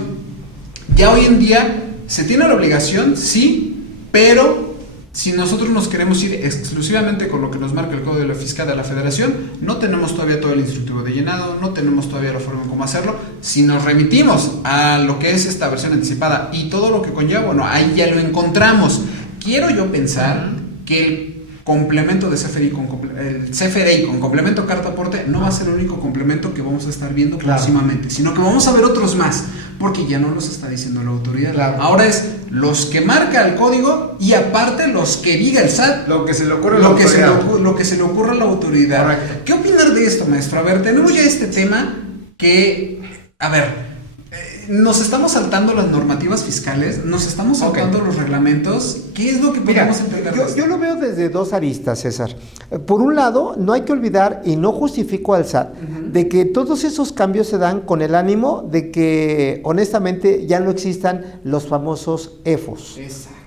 ya hoy en día se tiene la obligación, sí, pero Si nosotros nos queremos ir exclusivamente con lo que nos marca el Código Fiscal de la Federación, no tenemos todavía todo el instructivo de llenado, no tenemos todavía la forma en cómo hacerlo. Si nos remitimos a lo que es esta versión anticipada y todo lo que conlleva, bueno, ahí ya lo encontramos. Quiero yo pensar que el complemento de CFDI el CFDI con complemento carta aporte no va a ser el único complemento que vamos a estar viendo próximamente, sino que vamos a ver otros más, porque ya no los está diciendo la autoridad. Ahora es los que marca el código y aparte los que diga el SAT, lo que se le ocurre a la autoridad. Lo que se le ocurre a la autoridad. Correcto. ¿Qué opinas de esto, maestro? A ver, tenemos ya este tema que, a ver, nos estamos saltando las normativas fiscales, nos estamos saltando los reglamentos. ¿Qué es lo que podemos entender? Yo lo veo desde dos aristas, César. Por un lado, no hay que olvidar, y no justifico al SAT, de que todos esos cambios se dan con el ánimo de que, honestamente, ya no existan los famosos EFOS.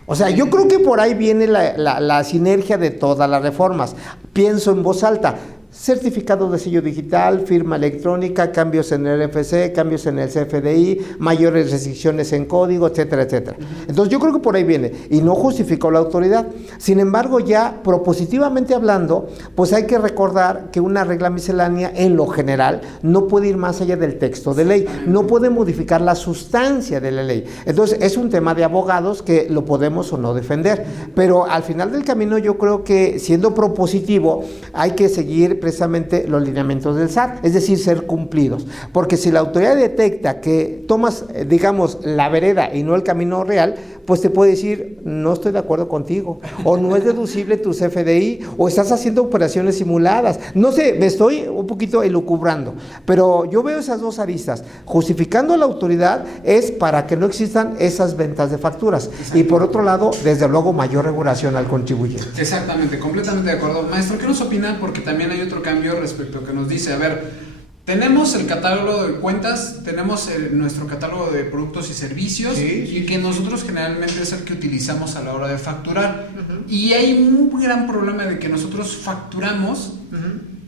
O sea, yo creo que por ahí viene la sinergia de todas las reformas. Pienso en voz alta. Certificado de sello digital, firma electrónica, cambios en el RFC, cambios en el CFDI, mayores restricciones en código, etcétera, etcétera. Entonces yo creo que por ahí viene, y no justificó la autoridad. Sin embargo, ya propositivamente hablando, pues hay que recordar que una regla miscelánea en lo general no puede ir más allá del texto de ley, no puede modificar la sustancia de la ley. Entonces es un tema de abogados que lo podemos o no defender, pero al final del camino yo creo que siendo propositivo hay que seguir precisamente los lineamientos del SAT, es decir, ser cumplidos, porque si la autoridad detecta que tomas, digamos, la vereda y no el camino real, pues te puede decir, no estoy de acuerdo contigo, o no es deducible tu CFDI, o estás haciendo operaciones simuladas, no sé, me estoy un poquito elucubrando, pero yo veo esas dos aristas. Justificando a la autoridad es para que no existan esas ventas de facturas, y por otro lado, desde luego, mayor regulación al contribuyente. Exactamente, completamente de acuerdo. Maestro, ¿qué nos opina? Porque también hay otro cambio respecto a que nos dice, a ver, tenemos el catálogo de cuentas, tenemos nuestro catálogo de productos y servicios, y que nosotros generalmente es el que utilizamos a la hora de facturar. Y hay un gran problema de que nosotros facturamos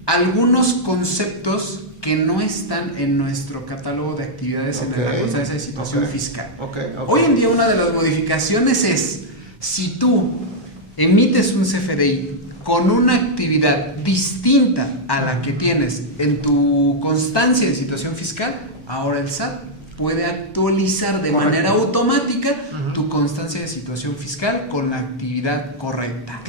algunos conceptos que no están en nuestro catálogo de actividades en la constancia de situación fiscal. Hoy en día una de las modificaciones es, si tú emites un CFDI con una actividad distinta a la que tienes en tu constancia de situación fiscal, ahora el SAT puede actualizar de manera automática tu constancia de situación fiscal con la actividad correcta.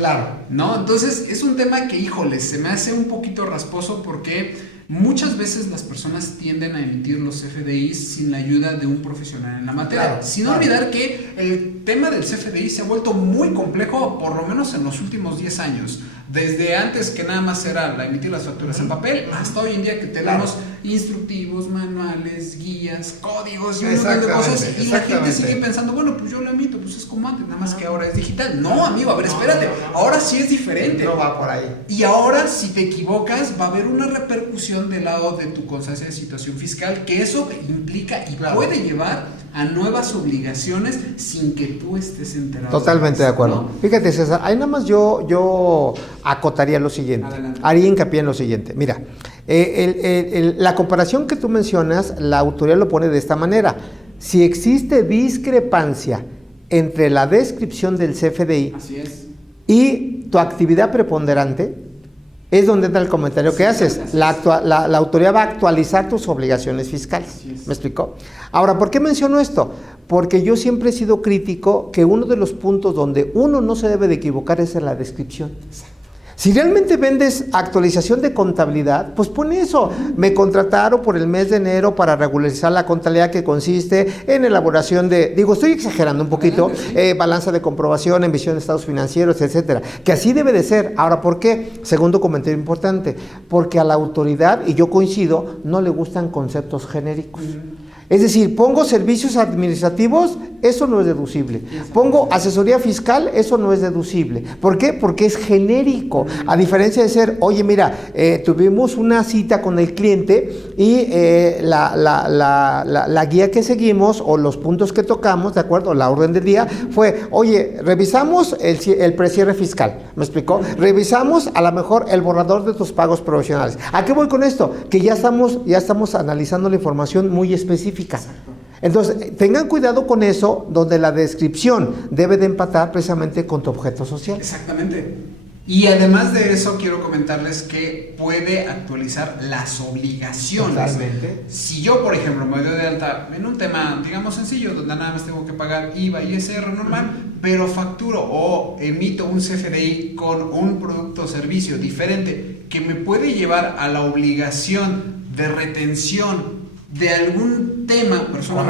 ¿No? Entonces es un tema que, híjole, se me hace un poquito rasposo porque muchas veces las personas tienden a emitir los CFDIs sin la ayuda de un profesional en la materia. Sin olvidar que el tema del CFDI se ha vuelto muy complejo, por lo menos en los últimos 10 años. Desde antes que nada más era la emitir las facturas en papel, hasta hoy en día que tenemos instructivos, manuales, guías, códigos y un montón de cosas, y la gente sigue pensando, bueno, pues yo lo emito, pues es como antes, nada más que ahora es digital. No, amigo, a ver, espérate, ahora sí es diferente. No va por ahí. Y ahora, si te equivocas, va a haber una repercusión del lado de tu constancia de situación fiscal, que eso implica y puede llevar a nuevas obligaciones sin que tú estés enterado. Totalmente de acuerdo. ¿No? Fíjate, César, ahí nada más yo acotaría lo siguiente. Adelante. Haría hincapié en lo siguiente. Mira, la comparación que tú mencionas, la autoridad lo pone de esta manera. Si existe discrepancia entre la descripción del CFDI y tu actividad preponderante, es donde entra el comentario que haces. La autoridad va a actualizar tus obligaciones fiscales. ¿Me explicó? Ahora, ¿por qué menciono esto? Porque yo siempre he sido crítico que uno de los puntos donde uno no se debe de equivocar es en la descripción. Si realmente vendes actualización de contabilidad, pues pon eso. Me contrataron por el mes de enero para regularizar la contabilidad, que consiste en elaboración de, estoy exagerando un poquito, balanza de comprobación, emisión de estados financieros, etcétera. Que así debe de ser. Ahora, ¿por qué? Segundo comentario importante. Porque a la autoridad, y yo coincido, no le gustan conceptos genéricos. Es decir, pongo servicios administrativos, eso no es deducible. Pongo asesoría fiscal, eso no es deducible. ¿Por qué? Porque es genérico. A diferencia de ser, oye, mira, tuvimos una cita con el cliente y la guía que seguimos o los puntos que tocamos, ¿de acuerdo? La orden del día fue, oye, revisamos el precierre fiscal. ¿Me explicó? Revisamos a lo mejor el borrador de tus pagos profesionales. ¿A qué voy con esto? Que ya estamos analizando la información muy específica. Entonces, tengan cuidado con eso, donde la descripción debe de empatar precisamente con tu objeto social. Exactamente. Y además de eso, quiero comentarles que puede actualizar las obligaciones. Totalmente. Si yo, por ejemplo, me doy de alta en un tema, digamos, sencillo, donde nada más tengo que pagar IVA y SR normal, pero facturo o emito un CFDI con un producto o servicio diferente que me puede llevar a la obligación de retención de algún tema, persona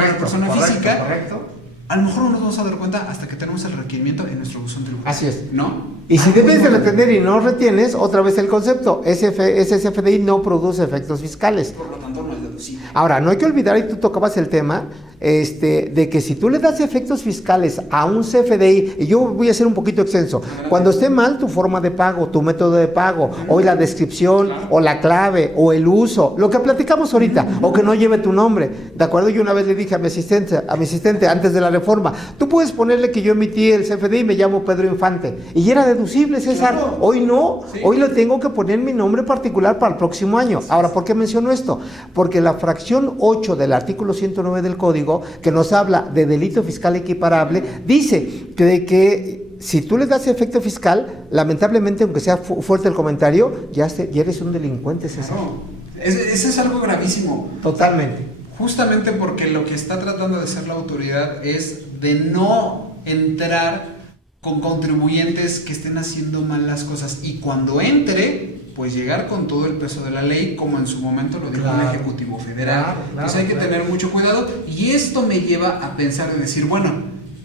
física, correcto. A lo mejor no nos vamos a dar cuenta hasta que tenemos el requerimiento en nuestro buzón tributario. Así es. ¿No? Y si debes de retener y no retienes, otra vez el concepto, ese CFDI no produce efectos fiscales. Por lo tanto, no es deducible. Ahora, no hay que olvidar, y tú tocabas el tema, de que si tú le das efectos fiscales a un CFDI, y yo voy a ser un poquito extenso, cuando esté mal tu forma de pago, tu método de pago, o la descripción, o la clave, o el uso, lo que platicamos ahorita, o que no lleve tu nombre, ¿de acuerdo? Yo una vez le dije a mi asistente antes de la reforma, tú puedes ponerle que yo emití el CFDI y me llamo Pedro Infante, y era deducible, César. Claro. Hoy no, sí. Hoy le tengo que poner mi nombre particular para el próximo año. Ahora, ¿por qué menciono esto? Porque la fracción 8 del artículo 109 del Código, que nos habla de delito fiscal equiparable, dice que si tú le das efecto fiscal, lamentablemente, aunque sea fuerte el comentario, ya eres un delincuente, César. No, eso es algo gravísimo. Totalmente. Justamente porque lo que está tratando de hacer la autoridad es de no entrar con contribuyentes que estén haciendo mal las cosas, y cuando entre, pues llegar con todo el peso de la ley, como en su momento lo dijo el Ejecutivo Federal. Entonces hay que tener mucho cuidado, y esto me lleva a pensar y decir, bueno,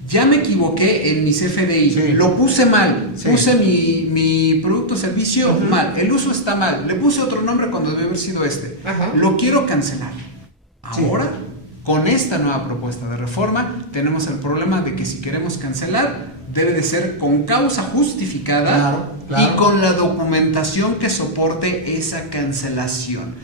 ya me equivoqué en mi CFDI, lo puse mal, puse mi producto o servicio mal, el uso está mal, le puse otro nombre cuando debe haber sido lo quiero cancelar. Ahora, con esta nueva propuesta de reforma, tenemos el problema de que si queremos cancelar, debe de ser con causa justificada y con la documentación que soporte esa cancelación.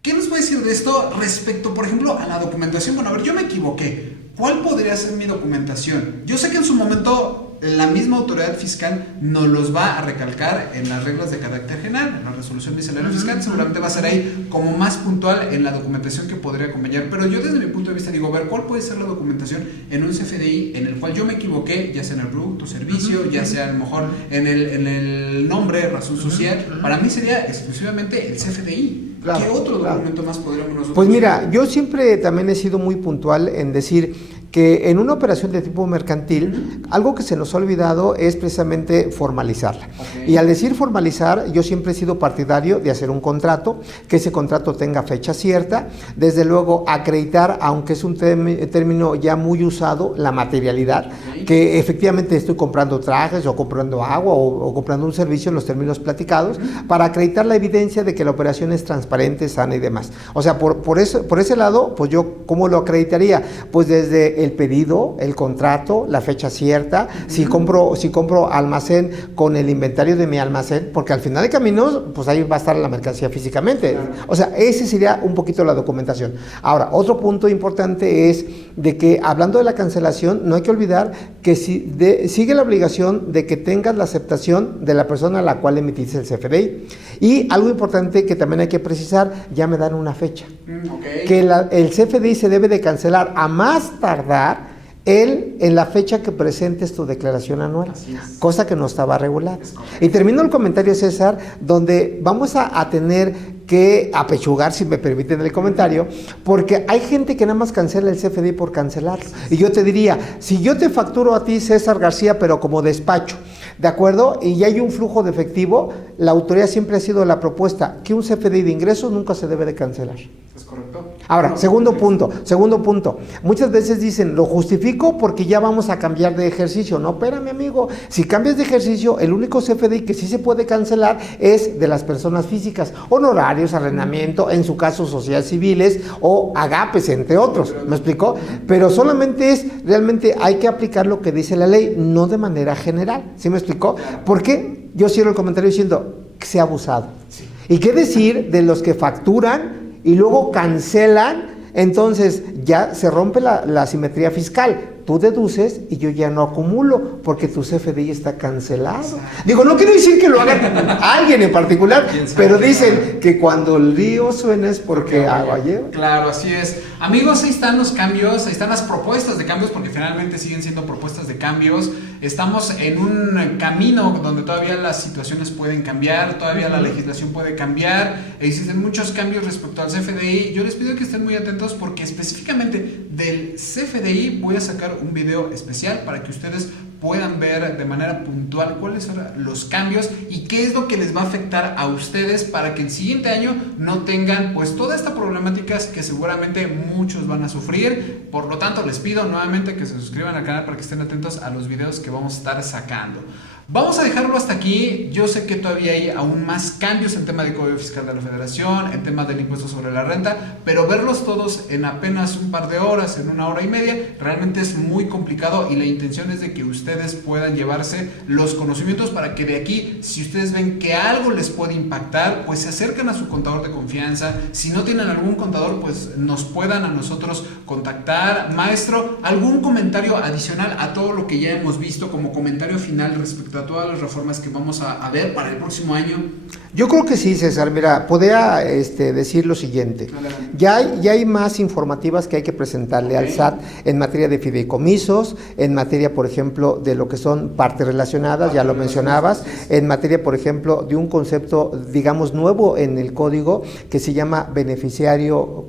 ¿Qué nos puede decir de esto respecto, por ejemplo, a la documentación? Bueno, a ver, yo me equivoqué. ¿Cuál podría ser mi documentación? Yo sé que en su momento la misma autoridad fiscal nos los va a recalcar en las reglas de carácter general, en la resolución miscelánea fiscal, seguramente va a ser ahí como más puntual en la documentación que podría acompañar, pero yo desde mi punto de vista digo, a ver, ¿cuál puede ser la documentación en un CFDI en el cual yo me equivoqué, ya sea en el producto, servicio, ya sea a lo mejor en el nombre, razón social? Para mí sería exclusivamente el CFDI. ¿Qué otro documento más podríamos nosotros? Pues mira, yo siempre también he sido muy puntual en decir que en una operación de tipo mercantil, algo que se nos ha olvidado es precisamente formalizarla. Y al decir formalizar, yo siempre he sido partidario de hacer un contrato, que ese contrato tenga fecha cierta, desde luego acreditar, aunque es un término ya muy usado, la materialidad, que efectivamente estoy comprando trajes o comprando agua o comprando un servicio en los términos platicados, para acreditar la evidencia de que la operación es transparente, sana y demás. O sea, por ese lado, pues yo, ¿cómo lo acreditaría? Pues desde el pedido, el contrato, la fecha cierta, si compro almacén con el inventario de mi almacén, porque al final de camino, pues ahí va a estar la mercancía físicamente. O sea, ese sería un poquito la documentación. Ahora, otro punto importante es de que, hablando de la cancelación, no hay que olvidar que sigue la obligación de que tengas la aceptación de la persona a la cual emitiste el CFDI. Y algo importante que también hay que precisar, ya me dan una fecha. Que el CFDI se debe de cancelar a más tardar en la fecha que presentes tu declaración anual, cosa que no estaba regulada. Y termino el comentario, César, donde vamos a tener que apechugar, si me permiten el comentario, porque hay gente que nada más cancela el CFDI por cancelarlo. Y yo te diría, si yo te facturo a ti, César García, pero como despacho, ¿de acuerdo? Y ya hay un flujo de efectivo, la autoridad siempre ha sido la propuesta que un CFDI de ingresos nunca se debe de cancelar. ¿Es correcto? Ahora, segundo punto. Muchas veces dicen, lo justifico porque ya vamos a cambiar de ejercicio. No, espérame, amigo. Si cambias de ejercicio, el único CFDI que sí se puede cancelar es de las personas físicas, honorarios, arrendamiento, en su caso sociedades civiles o agapes, entre otros. ¿Me explicó? Pero solamente realmente hay que aplicar lo que dice la ley, no de manera general. ¿Sí me explicó? Porque yo cierro el comentario diciendo que se ha abusado. ¿Y qué decir de los que facturan y luego cancelan? Entonces ya se rompe la simetría fiscal. tú deduces y yo ya no acumulo porque tu CFDI está cancelado. Digo, no quiero decir que lo haga alguien en particular, pero dicen que cuando el río suena es porque agua lleva. Claro, así es. Amigos, ahí están los cambios, ahí están las propuestas de cambios, porque finalmente siguen siendo propuestas de cambios. Estamos en un camino donde todavía las situaciones pueden cambiar, todavía la legislación puede cambiar, existen muchos cambios respecto al CFDI. Yo les pido que estén muy atentos porque específicamente del CFDI voy a sacar un video especial para que ustedes puedan ver de manera puntual cuáles son los cambios y qué es lo que les va a afectar a ustedes para que el siguiente año no tengan pues toda esta problemática que seguramente muchos van a sufrir. Por lo tanto, les pido nuevamente que se suscriban al canal para que estén atentos a los videos que vamos a estar sacando. Vamos a dejarlo hasta aquí. Yo sé que todavía hay aún más cambios en tema de Código Fiscal de la Federación, en tema del impuesto sobre la renta, pero verlos todos en apenas un par de horas, en 1 hora y media, realmente es muy complicado y la intención es de que ustedes puedan llevarse los conocimientos para que de aquí, si ustedes ven que algo les puede impactar, pues se acerquen a su contador de confianza. Si no tienen algún contador, pues nos puedan a nosotros contactar. Maestro, ¿algún comentario adicional a todo lo que ya hemos visto como comentario final respecto a todas las reformas que vamos a ver para el próximo año? Yo creo que sí, César. Mira, podría decir lo siguiente. Ya hay más informativas que hay que presentarle al SAT en materia de fideicomisos, en materia, por ejemplo, de lo que son partes relacionadas, ya lo mencionabas, en materia, por ejemplo, de un concepto, digamos, nuevo en el código que se llama beneficiario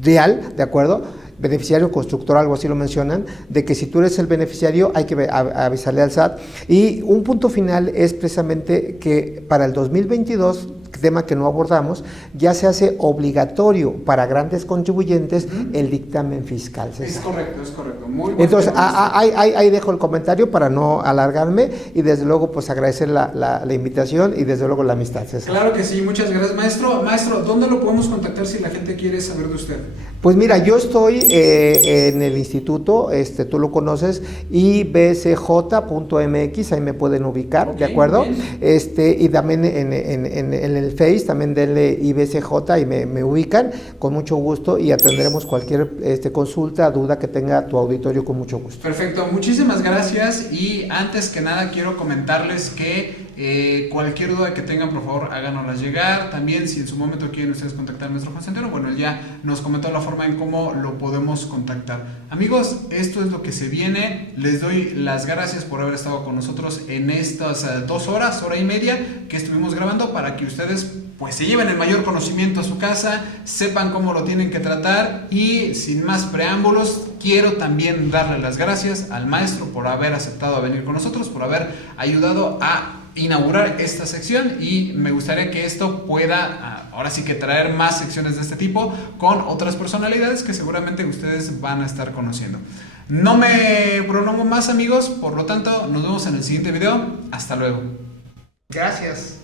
real, ¿de acuerdo? Beneficiario constructor, algo así lo mencionan, de que si tú eres el beneficiario hay que avisarle al SAT. Y un punto final es precisamente que para el 2022, tema que no abordamos, ya se hace obligatorio para grandes contribuyentes el dictamen fiscal, César. Es correcto. Muy bueno. Entonces, ahí dejo el comentario para no alargarme y desde luego pues agradecer la invitación y desde luego la amistad, César. Claro que sí, muchas gracias, maestro. Maestro, ¿dónde lo podemos contactar si la gente quiere saber de usted? Pues mira, yo estoy en el instituto, tú lo conoces, ibcj.mx, ahí me pueden ubicar, ¿de acuerdo? Y también en el Face, también denle IBCJ y me ubican con mucho gusto y atenderemos cualquier consulta, duda que tenga tu auditorio con mucho gusto. Perfecto, muchísimas gracias y antes que nada quiero comentarles que cualquier duda que tengan, por favor, háganoslas llegar. También, si en su momento quieren ustedes contactar a nuestro consentero, bueno, él ya nos comentó la forma en cómo lo podemos contactar. Amigos, esto es lo que se viene. Les doy las gracias por haber estado con nosotros en estas 2 horas, hora y media que estuvimos grabando para que ustedes pues se lleven el mayor conocimiento a su casa, sepan cómo lo tienen que tratar y sin más preámbulos, quiero también darle las gracias al maestro por haber aceptado a venir con nosotros, por haber ayudado a inaugurar esta sección y me gustaría que esto pueda ahora sí que traer más secciones de este tipo con otras personalidades que seguramente ustedes van a estar conociendo. No me prolongo más, amigos, por lo tanto nos vemos en el siguiente video. Hasta luego. Gracias.